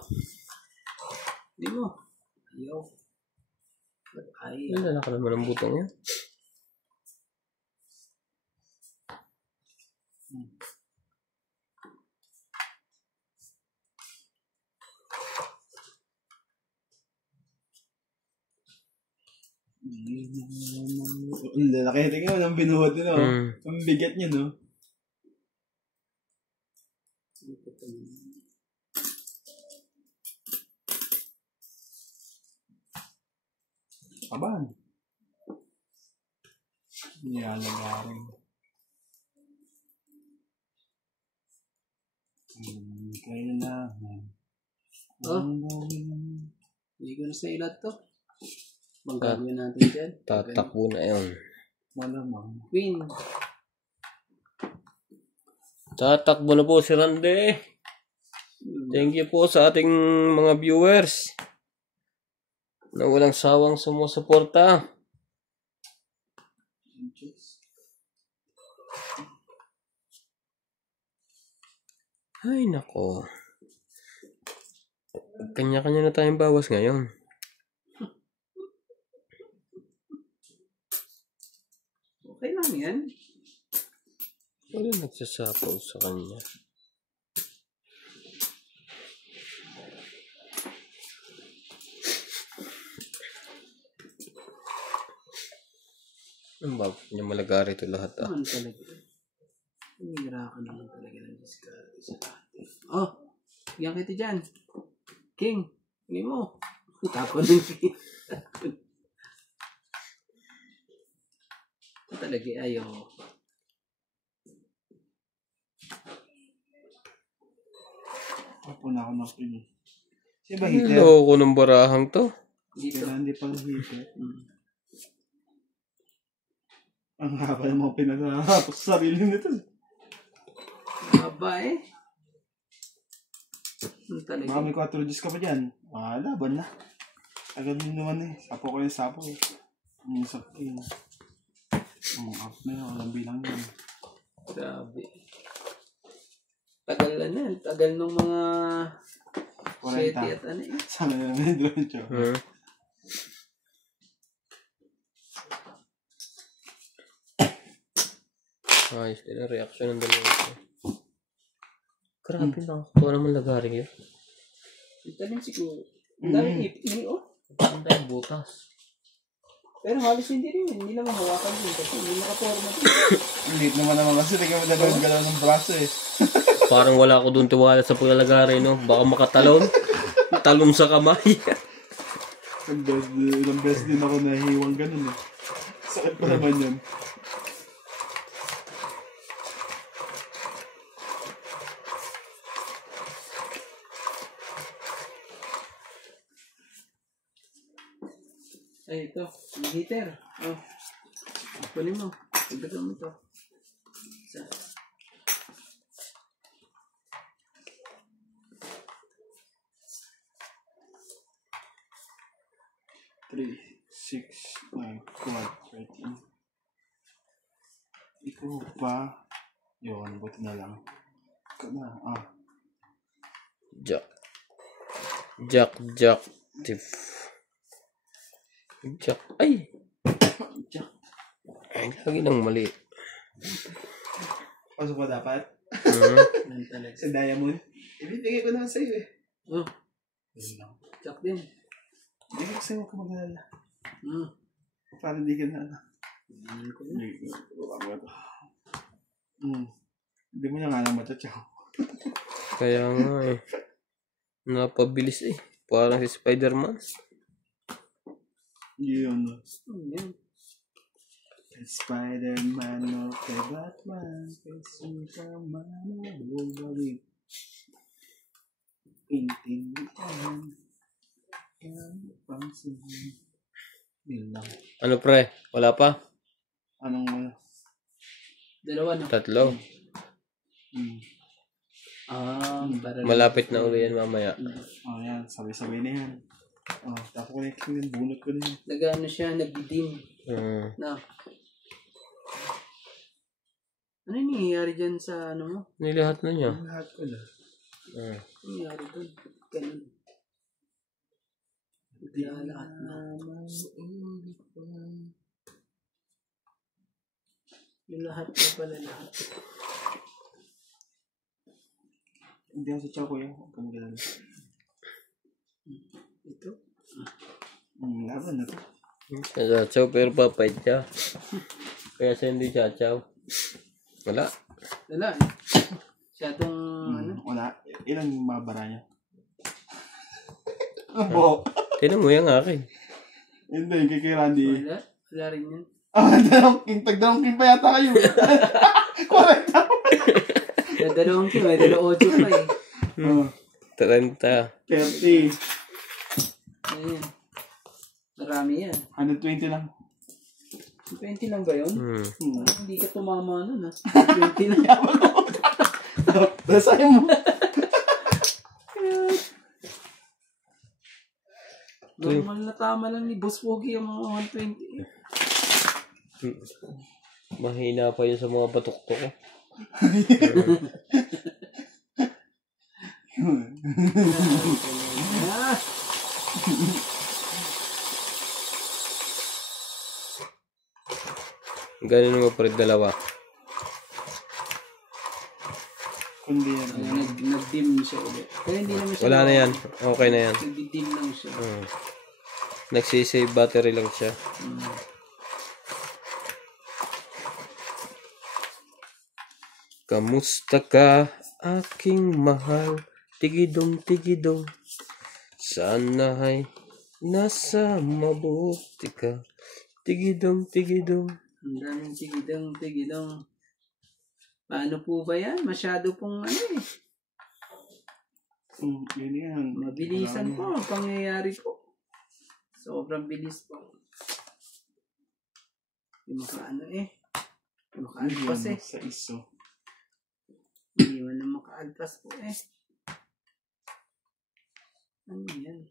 Di mo. Ayaw. Ba't ayaw? Ang lalaki naman ang butong yan. Ang lalaki. Tingnan mo, ang binuhat nila. Ang bigat niya, no? Aban. Nilalagarin. Kailangan kong gawin. Hindi ko na sa ilat to. Bang gagawin natin dyan? Tatakbo na yun. Malamang. Queen. Tatakbo na po si Randy. Thank you po sa ating mga viewers na walang sawang sumusuporta. Ay nako. Kanya-kanya na tayong bawas ngayon. Okay lang yan. Wala nagsasapaw sa kanya. Ang bakit niya malagari ito lahat ah. Naman talaga. Umira ka naman talaga ng diskarte sa atin. Oh! Yan kita dyan. King! Hindi mo. Tapon ng king. Talaga ayaw. Apo na ako ng pili. Siya ba hitter? Loko ng barahang to. Dito. Kailangan di pang hitter. Ang haba ng mga pinatapos sa sarili nito. Haba eh. Talaga. Baka may 4 Gs ka pa dyan. Laban na. Agad din naman eh. Sapo ko yung sapo eh. Ang sakit eh. Ang up na yun. Walang bilang yun. Grabe. Tagal na yan. Tagal nung mga 7 at ano eh. Sana na naman yung drone show. Ayos din ang reaction ng dalawa ito. Grabe nakakatawa naman lagari yun. Ito din siguro. Ang daming ipin oh. Ang dahil butas. Pero halos hindi rin. Hindi naman hawakan din. Kasi hindi nakaporma din. Late naman kasi tingnan mo dalawang galaw ng braso eh. Parang wala ako doon tiwala sa paglalagari, no? Baka makatalon. Talon sa kamay. Ilang beses din ako nahiwang ganun eh. Sakit pa naman yun. Ay, ito. Yung heater. Oh. Kunin mo. Igdagan mo ito. Isa. Three, 6, 9, 12, 13. Ikaw pa. Yun, buti na lang. Ikaw na. Jack. Ay! Jack. Ay, lagi nang mali. Pasok pa dapat? Yan talaga. Sa Diamond? Ibibigay ko naman sa'yo eh. Oh. Yun lang. Jack din. Hindi ko sa'yo ka mag-alala. Hmm. Para hindi ka na. Hindi ko na. Hindi mo na nga lang matachaw. Kaya nga eh. Napabilis eh. Parang si Spider-Man. Yun. Yan. Spider-Man o kay Batman, kay Superman o Wolverine. Intindihan. Yan, pansin. Yun lang. Ano pre? Wala pa? Anong Dalawa na. 3. Para Malapit na uwi yan mamaya. Oh, yan. Sabay-sabay na yan. Oh, tapos ko na yung bunot ko na yan. Nag-ano siya, nagdidim. Hmm. Na. Ano yung nangyayari dyan sa ano mo? Nilahat na niya. Ang lahat ko na. Hmm. Ano nangyayari doon? Ganun. Lahat na. Yung lahat na pala lahat. Hindi ako sa choco yan. Huwag kang ganun. Ito? Laban na to. Chachaw pero papayad siya. Kaya siya hindi chachaw. Wala. Wala. Siya itong ano? Wala. Ilang mabara niya? Bo. Tinan mo yung akin. Hindi, kay Randy. Wala. Wala rin yan. Tagdalawang king pa yata kayo. Correct. Yung dalawang king, may 28 pa eh. 30. 30. Ayan. Marami yan. 120 lang. 20 lang ba yun? Hindi ka tumama nun ha. 20 lang. Dasay mo. Normal na tama lang ni Boss Pogi yung mga 120. Mahina pa yun sa mga batok ko. Ah! Ganun mo pre, 2. Kundi yan. Nag-dim siya ulit. Kaya hindi naman siya. Wala na yan. Okay na yan. Nag-dim lang siya. Nagsisave battery lang siya. Kamusta ka, aking mahal? Tigidong, tigidong. Sana ay nasa mabuti ka. Tigidong, tigidong. Ang daming tigidong. Paano po ba yan? Masyado pong ano eh. Yun yan. Mabilisan po ang pangyayari po. Sobrang bilis po. Yung makaano eh. Yung makaalpas eh. Sa iso. Hindi man na makaalpas po eh. Ano yan?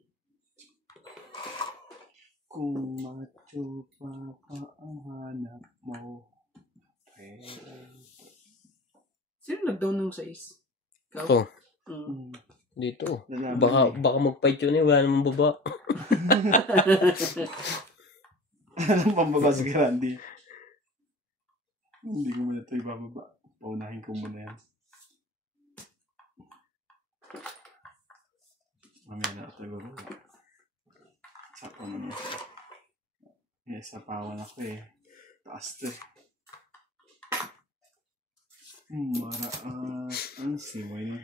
Kung macho pa ang hanap mo. Okay. Sino nag-down ng 6? Ikaw? Ito. Mm. Dito. Lalaban Baka mag-fight yun eh. Wala namang baba. Anong pambaba si Randy? Hindi ko muna ito ibababa. Paunahin ko muna yan. Mamaya na ito ibababa. Sapa mo niya. Sapawan ako eh. Taas to eh. Maraas ang siway na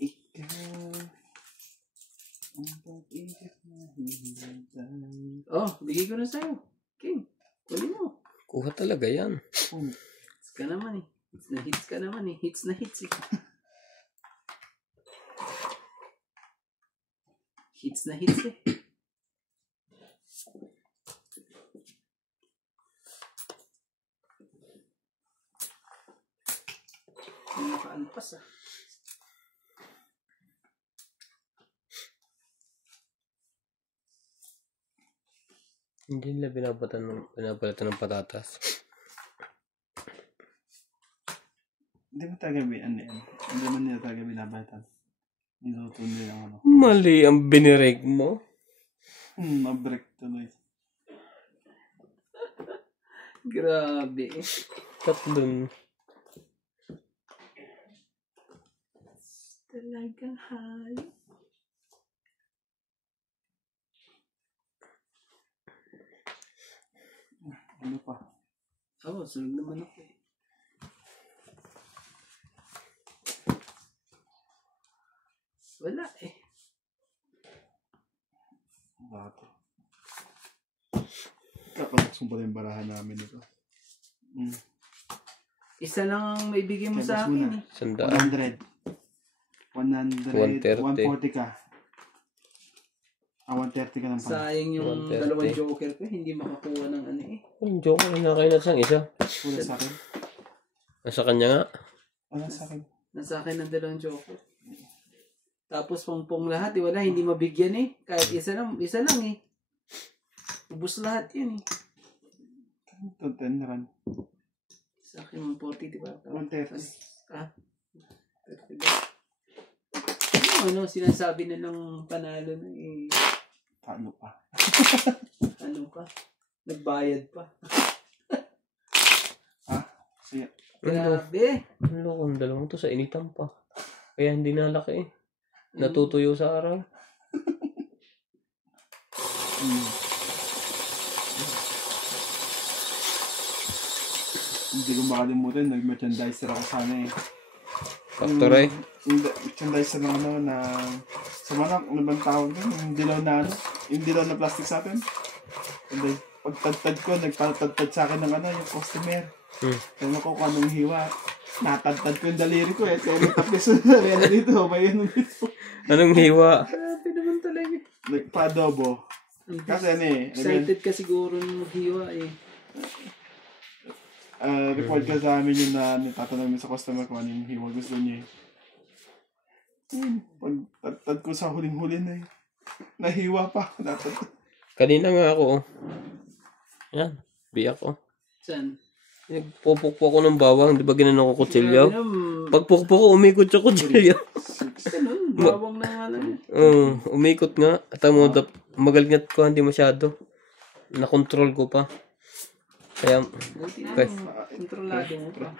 ikaw ang pag-ibig na hinihintay. Oh, bigay ko na sa'yo. King, kunin mo. Kuha talaga yan. Hits ka naman eh. Hits ka naman eh. Hits na hits eh. Hits na hits eh. Hindi makaalpas ah. Hindi nila pinapalitan ng patatas. Hindi mo talaga ano yan. Hindi mo nila talaga binabatan. Niluto nila ang ano. Mali ang binireg mo. Mabreak tuloy. Grabe eh. Tatlong. Talagang hali. Ano pa? Oo, sunod naman ako eh. Wala eh. Bato. Buksan pa rin yung barahan namin ito. Isa lang ang may bigay mo sa akin. Sandaan. 100. 140 ka. 130 ka ng pala. Sayang yung 130. dalawang joker ko. Hindi makakuha ng ano eh. Yung joker na kayo na siyang isa. Wala sa akin. Nasa kanya nga. Wala sa akin. Nasa akin ang dalawang joker. Tapos pangpong lahat. Wala, hindi mabigyan eh. Kahit isa lang eh. Ubus lahat yun eh. Ito, 10 na rin. Sa akin 140, di ba? 130. Ah? 30 ba? Ano, sinasabi na ng panalo na eh. Paano pa? Ano pa? Nagbayad pa. Sige. Grabe. Ano kung dalawang to sa initan pa. Kaya hindi nalaki eh. Natutuyo sa araw. Hindi ko makalimutan, nag-merchandiser ako sana eh. Factory. Yung merchandiser ng ano na sa manok, ano bang tawag doon? Yung dilaw na ano? Yung dilaw na plastic sa atin. And then, pagtadtad ko, nagpatadtad sa akin ng ano, yung customer. Kaya ko kung anong hiwa. Natadtad ko yung daliri ko eh. Kaya nagtapis na rin dito. May ano dito. Anong hiwa? Grabe naman talaga. Nagpa-adobo. Kasi ano eh. Excited ka siguro nung maghiwa eh. Report ka sa amin yung na tatanong mo sa customer kung ano yung hiwa gusto niya eh. Pagtadtad ko sa huling-huli na eh. Nahiwa pa ako. Kanina nga ako. Oh. Yan. Biyak ko. Saan? Nagpupukpo ako ng bawang. Di ba ginanong ko kutsilyo? Grabe naman. Pagpukpo ko, umikot yung kutsilyo. Ganun, bawang na nga lang. Umikot nga. At ang magalingat ko, hindi masyado. Nakontrol ko pa. Kaya, Buti na okay. kontrolado mo pa.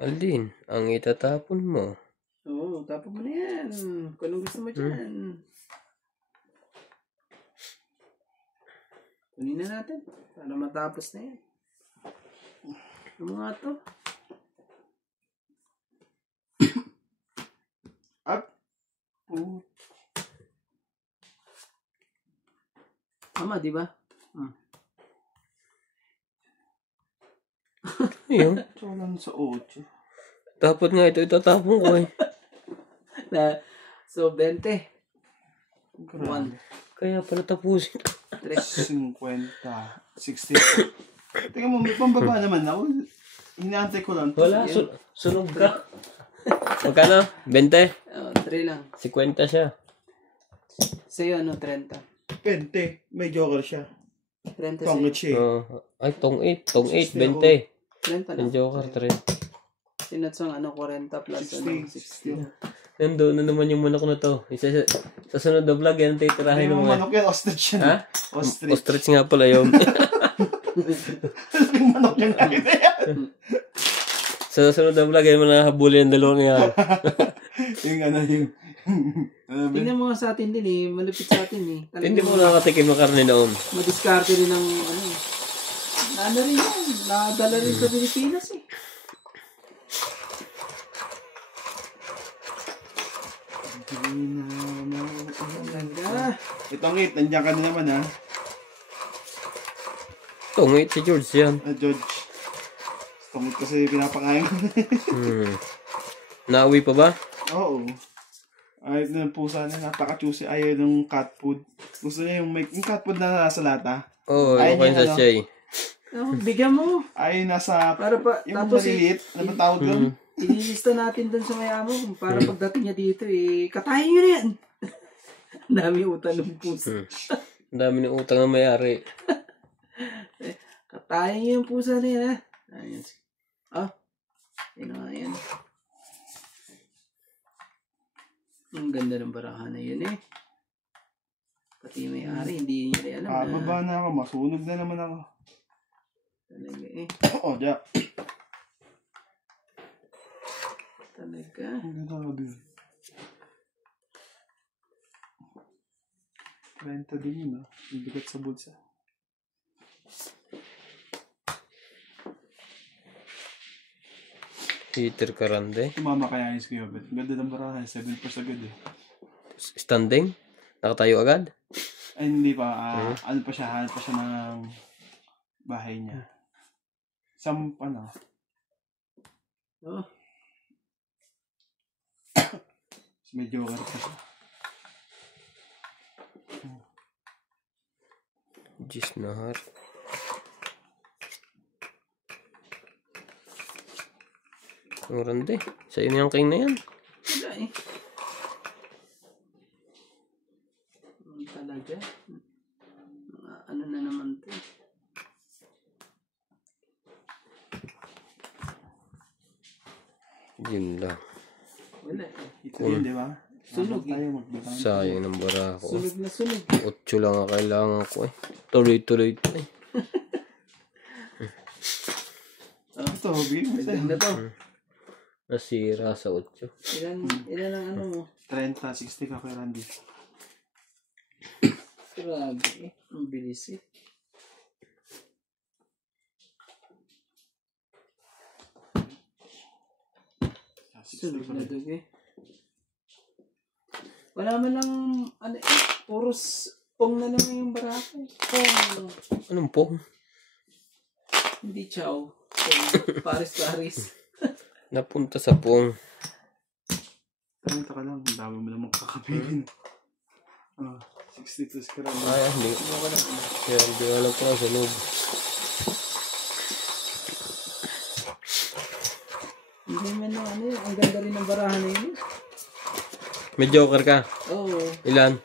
Aldin, ang itatapon mo. Oo, tapos mo na yan. Kung anong gusto mo dyan. Kunin na natin. Para matapos na yan. Ano nga to? Up. Tama, di ba? Ayun. So, lang sa 8. Dapat nga ito itatapon ko eh. So, 20. Grabe. 1. Kaya pala tapusin. 50, 60. Tingnan mo, may pambaba naman ako. Hinaantay ko lang. Wala, sunog ka. Magkano? 20? 3 lang. 50 siya. Sa'yo, ano, 30. 20. May joker siya. 30 Pangit sa'yo. siya. Ay, tong 8, 20. 30 Yung lang. joker 3. Sinatsang, ano, 40 plus, ano, 60. Nandoon na naman yung manok na to. Sa sunod na vlog, yan titirahin Yung mo eh. manok yan, ostrich yan. Ha? Ostrich. Ostrich nga pala yun. Yung manok yan kahit Sa sunod na vlog, yan mo nahabuli ang dalawang yan. yung ano yung... Tingnan mo sa atin din eh. Malupit sa atin eh. Talagang Hindi mo nakatikim ng karne noon. madiskarte rin ng ano eh. Ano rin yan. Nakadala rin sa Pilipinas eh. Talaga. Itong 8, nandiyan ka na naman ha. Tong 8 si George yan. George. Itong 8 kasi pinapakain ko. Nauwi pa ba? Oo. Ayaw na ng pusa niya. Napaka-choosy. Ayaw ng cat food. Gusto niya yung cat food na nasa lata. Oo, Ayaw yung kain niya, sa siya eh. Oh, bigyan mo. Ayaw nasa... Para pa, Yung tapos maliliit. Ano ba tawag doon? ililista natin dun sa mayamo para pagdating niya dito eh, katayin nyo na yan. Ang dami utang ng pusa. Ang dami ng utang na may-ari. Katayin nyo yung pusa na yan ha. Ayun. Ah, yun nga yan. Ang ganda ng barahan na yun eh. Pati yung may-ari, hindi niya rin alam Baba na ako. Masunog na naman ako. Talaga eh. Oo, Jack. Talaga. Ang ganda ka din. 30 din yun, yung bigat sa bulsa. Peter Karande. Tumama kaya ayos kayo, bet. Ganda ng barahan, 7 agad eh. Standing? Nakatayo agad? Ay, hindi pa. Ano pa siya? Hanap pa siya ng bahay niya. Ano? Oh. May joker pa siya. Diyos na heart. Ang rande. Sa'yo na yung king na yan. Wala eh. Talaga. Ano na naman to? Yun lang. Wala eh. Ito yun, di ba? Sunog tayo magbutang. Sayang ng bara ko. Sunog na sunog. 8 lang ang kailangan ko eh. Tuloy-tuloy ito eh. Ito, bigyan mo sa'yo. Na to. Nasira sa 8. Ilan ang ano mo? 30, 60 ka kay Randy. Grabe eh. Ang bilis eh. Sunog na dug eh. Wala man lang, ano eh, puros pong na naman yung barako. Pong. Anong pong? Hindi chow. Pong. Paris. Napunta sa pong. Punta ka lang, ang dami mo namang kakabilin. 62 ka rin. Ay, hindi. Kaya hindi alam ko sa loob. Hindi man lang ano ang ganda rin ng barahan na yun. May joker ka? Oo. Ilan?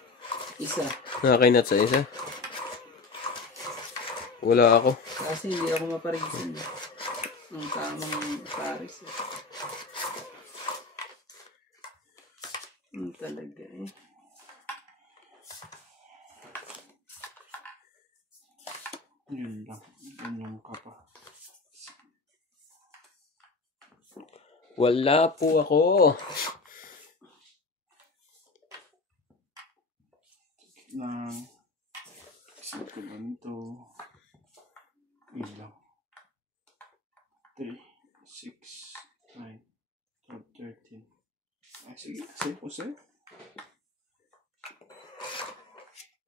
Isa. Nakakinat sa isa? Wala ako. Kasi hindi ako maparigisan. Ang tamang Paris eh. Talaga eh. Yun lang. Yun yung kapa. Wala po ako. Lang. Isip ko ganito. Yun lang. 3, 6, 9, 12, 13. Ay, sige. Save ko save.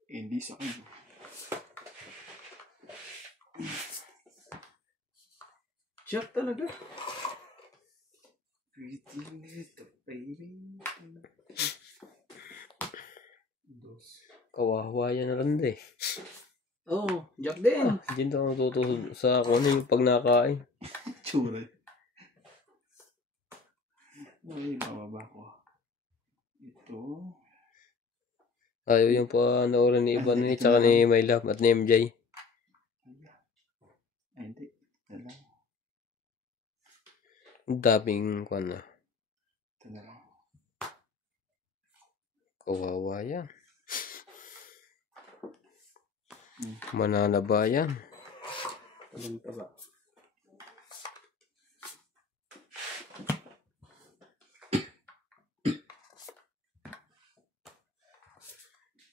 Hindi sa akin. Jack talaga. Pretty little baby. Kawawa yan na rin eh. Oo, Jack din. Hindi na ako natutusod sa ako na yung pag nakain. Tsura. Ay, bababa ko. Ito. Ayaw yung panoorin ni Ivan ni tsaka ni My Love at ni MJ. Ay, hindi. Ito lang. Ang daming kwan na. Ito na lang. Kawawa yan. Mananaba yan. Anong taba?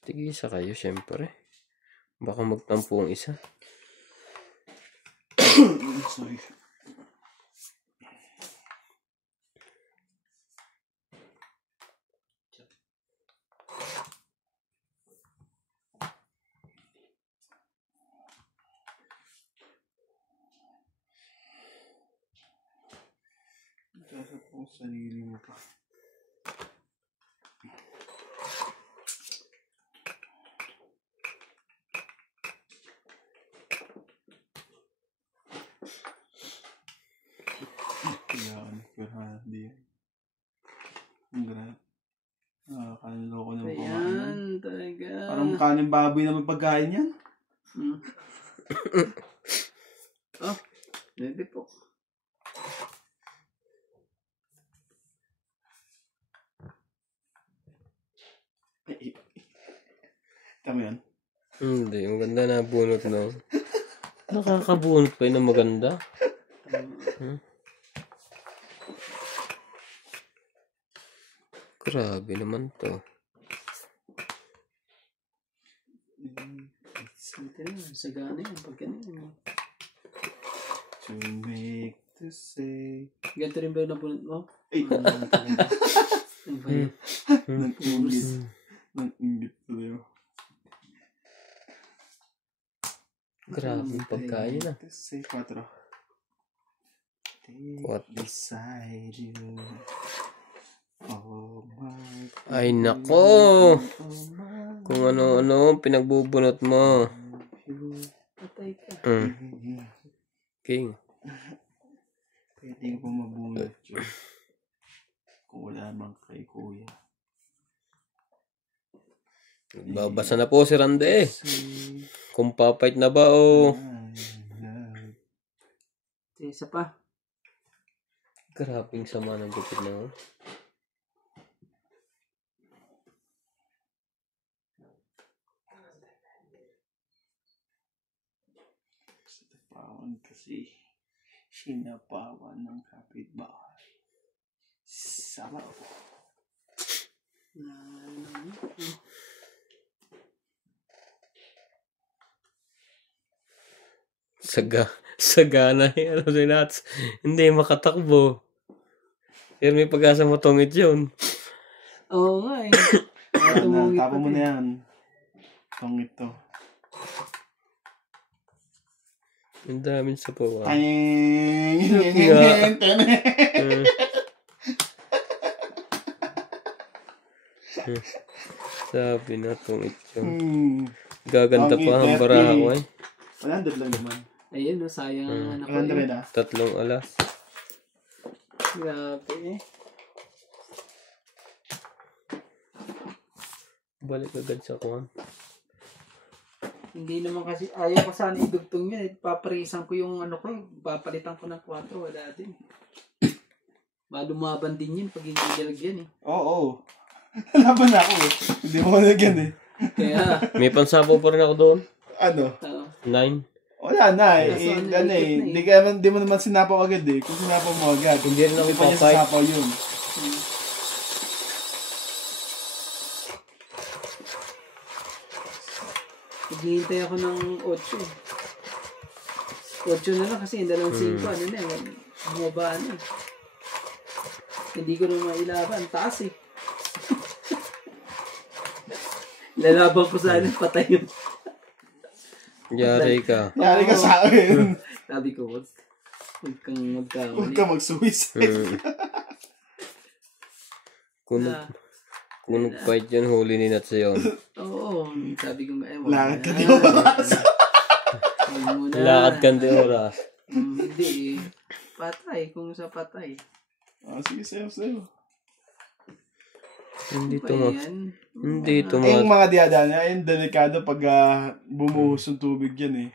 Tigisa kayo, syempre. Baka magtampo ang isa. Sorry. Kasa po sarili mo pa. Yan, pero di yan. Ang grabe. Kaniloko na mga Ayan, talaga. Parang kanin baboy naman pagkain yan. Oh, hindi po. Tama yan. Hindi, maganda na bunot no. Nakakabunot pa yun na maganda. Grabe naman to. Ito na, sagana yan. Pagka na To make to say. ganito rin ba yung nabunot mo? Ay, Ano ba yun? nang-ingit. Nang-ingit ko yun. Grabe pagkain na. Say 4. What? Beside you. Oh my. Ay nako. Oh my. Kung ano-ano pinagbubunot mo. Patay ka. King. Pwede ko mabunot yun. Kung wala mang kay kuya. Babasa na po si Rande. Say Kung papait na ba o. I love. Isa pa. Grabing sama ng gupit na. Oh. Sa tapawan kasi sinapawan ng kapitbahay. Sabaw. Sagana ano si Nats. Hindi makatakbo. Pero may pag-asa matungit yun. Oo nga eh. Ano, tapo mo na yan. Itong ito. Ang daming sapawan. Ay. Sabi na tungit yun. Gaganda pa ang baraha ko eh. 100 lang naman. Ayun, no, sayang ang anak ko. 100 na. 3 alas. Grabe eh. Balik agad sa kuwan. Hindi naman kasi, ayaw ko sana idugtong yun. Paparisan ko yung ano ko, papalitan ko ng 4, wala din. Malumaban din yun pag hindi nilagyan eh. Oo. Laban na ako eh. Hindi mo nalagyan eh. Kaya, May pansapaw pa rin ako doon. Ano? 9. Wala na eh. Kaso ano, Ano ikot na eh. Hindi mo naman sinapaw agad eh. Kung sinapaw mo agad. Hindi rin ako Hindi pa niya papay. sasapaw yun. naghihintay ako ng 8 eh. 8 na lang kasi yung 2 5, ano na eh. Bumaba na eh. Hindi ko na mailaban. Taas eh. Lalaban ko sana patay yun. Yari ka. Yari ka sa akin. Sabi ko, huwag kang Huwag magkamali. ka mag-suicide. Kung nag-fight yun, huli ni Nats yun. Oo. Sabi ko, Lakad ka di oras. Lakad kan di oras. Hindi eh. Patay. Kung sa patay. Sige, sayo. Hindi Pa tumak. yan. Hindi Yung tumak. mga diadana, yung delikado pag bumuhos ng tubig yan eh.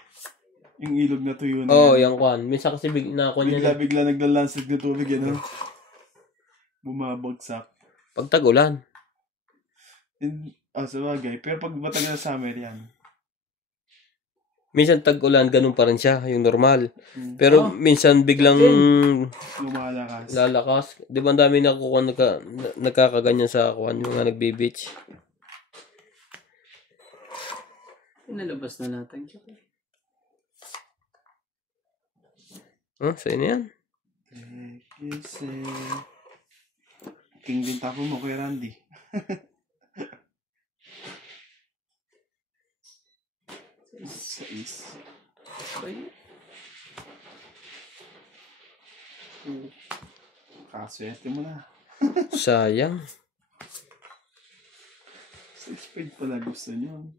Yung ilog na tuyo na Oo, yan. yung kwan. Minsan kasi nakuha niya. Bigla naglalansig na tubig yan. Oh. Bumabagsak. Pag tag-ulan. Sabagay. Pero pag matagal na summer yan. Minsan tag-ulan, ganun pa rin siya, yung normal. Pero minsan biglang Lumalakas. lalakas. Di ba ang dami nakukuha nagkakaganyan sa kuhan, yung nga nagbe-beach. Pinalabas na natin. Sa'yo na yan. King din tapo mo kay Randy. Sais. Kaswerte mo na. Sayang. 6 point pala gusto nyo.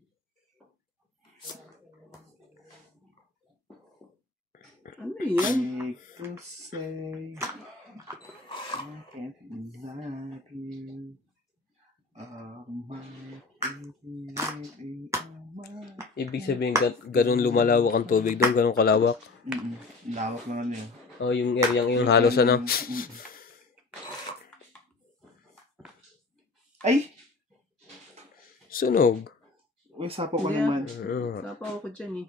Ano yan? Make to say I can't love you. Oh my baby, oh my. Ibig sabihin, ganun lumalawak ang tubig doon, ganun kalawak. Lawak naman yun. Oh, yung area yung halos ano. Ay! Sunog. Uy, sapo ko Yeah. naman. Tapaw ko dyan eh.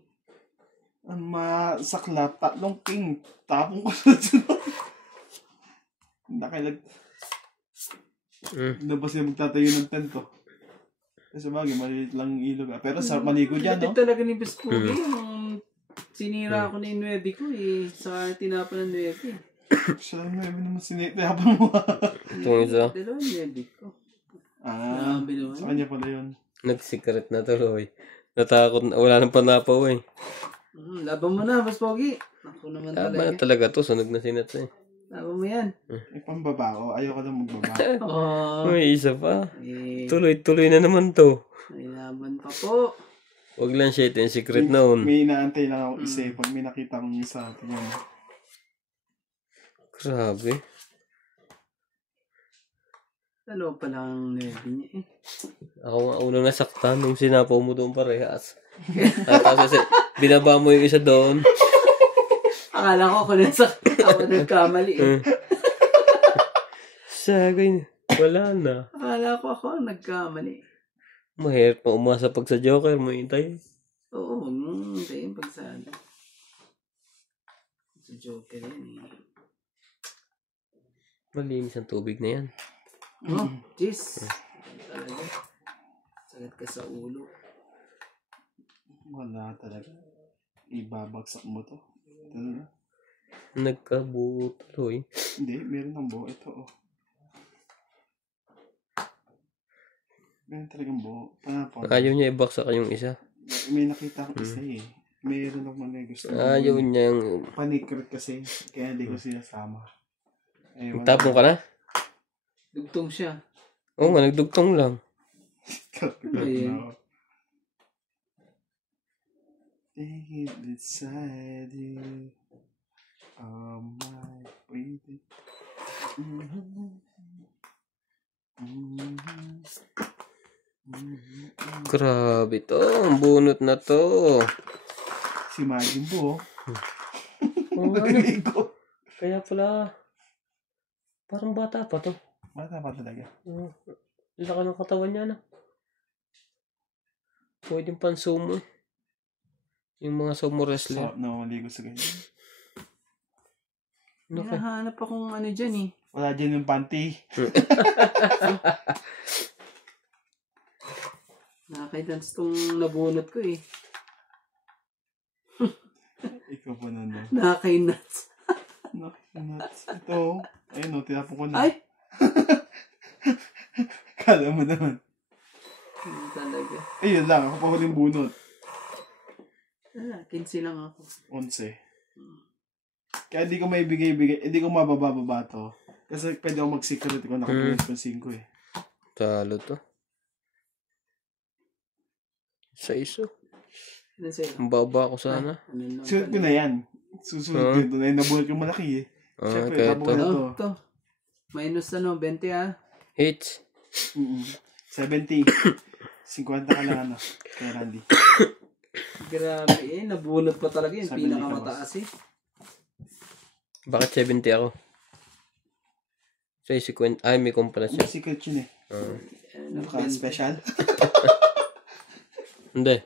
Ang masaklap, 3 king. Tapong ko sa sunod. Nakilag. Nabas yung magtatayo ng tent ko. Kasi bagay, maliit lang yung ilog. Pero sa maligo dyan, no? Lapit talaga ni Vespucci. Yung sinira ko na yung 9 ko eh. Sa tinapa ng 9. Siya lang naman sinitayapan mo. Itong isa, Dalawang 9 ko. Sa Naman. kanya pala yun. nag-secret na tuloy. Natakot na, wala nang panapaw eh. Laban mo na, Boss Pogi. Ako naman Tama na talaga. talaga to. Sunog na sinat eh. Laban mo yan. May pambaba ko. Ayoko lang magbaba. Oh, May isa pa. eh, Tuloy-tuloy na naman to. may laban pa po. Wag lang siya ito yung secret noon. May inaantay lang ako isa eh. Pag may nakita kong isa, tingnan mo. Grabe. Dalawa pa lang ang level niya eh. Ako nga unang nasaktan nung sinapaw mo doon parehas. At tapos binaba mo yung isa doon. Akala ko ako nagkamali eh. Sagay, wala na. Akala ko ako ang nagkamali. Mahirap pa umasa pag sa Joker mo hintay. Oo, tayo pag sa ano. Sa Joker yan eh. Malinis ang tubig na yan. Oh, jeez. Talaga. Sagat ka sa ulo. Wala talaga. Ibabagsak mo to. Ito na. Nagkabuo tuloy. Hindi, meron ng buo. Ito oh. Meron talagang buo. Ayaw niya ibaksak yung isa. May nakita ko isa eh. Meron naman na gusto. Ayaw niya yung... Panikrit kasi. Kaya hindi ko sinasama. Ayun. Tapong ka na? Dugtong siya. Oo nga, nagdugtong lang. Ayun. Take it beside you. My baby. Grabe to. Ang bunot na to. Si Majin po. Oo nga, ano? Narinig ko. Kaya pala... Parang bata pa to. Bata pa talaga. Laka ng katawan niya na. Pwedeng pan sumo eh. Yung mga sumo wrestler. Sarap na maligo sa ganyan. Ano ka? Hinahanap akong ano dyan eh. Wala dyan yung panty. Nakakaidance tong nabunot ko eh. Ikaw pa na no. Nakakainats. Nuts. Ito. Ayun o, tinapon ko na. Ay! Kala mo naman. Ano talaga. Ayun lang, ako pa huling bunot. 15 lang ako. 11. Kaya hindi ko maibigay-bigay, hindi ko mabababa to. Kasi pwede ako mag-secret kung nakabuhat ko 5 eh. Talo to. Sa iso. Ano sa'yo? Ang baba ko sana. Ano lang Susunod ko na yan. Susunod ko ito. Ay, nabuhat ko malaki eh. Siyempre, kaya tapos to. ko na to. Ano? Ito. Minus 20 ah. Hits. 70. 50 ka lang ano. Kaya Randy. Grabe eh. Nabunot pa talaga yun. Sabi ni Pinakamataas eh. Bakit 70 ako? Sa 50. Ay, may kumpara siya. May secret yun eh. Ano, Special. Hindi.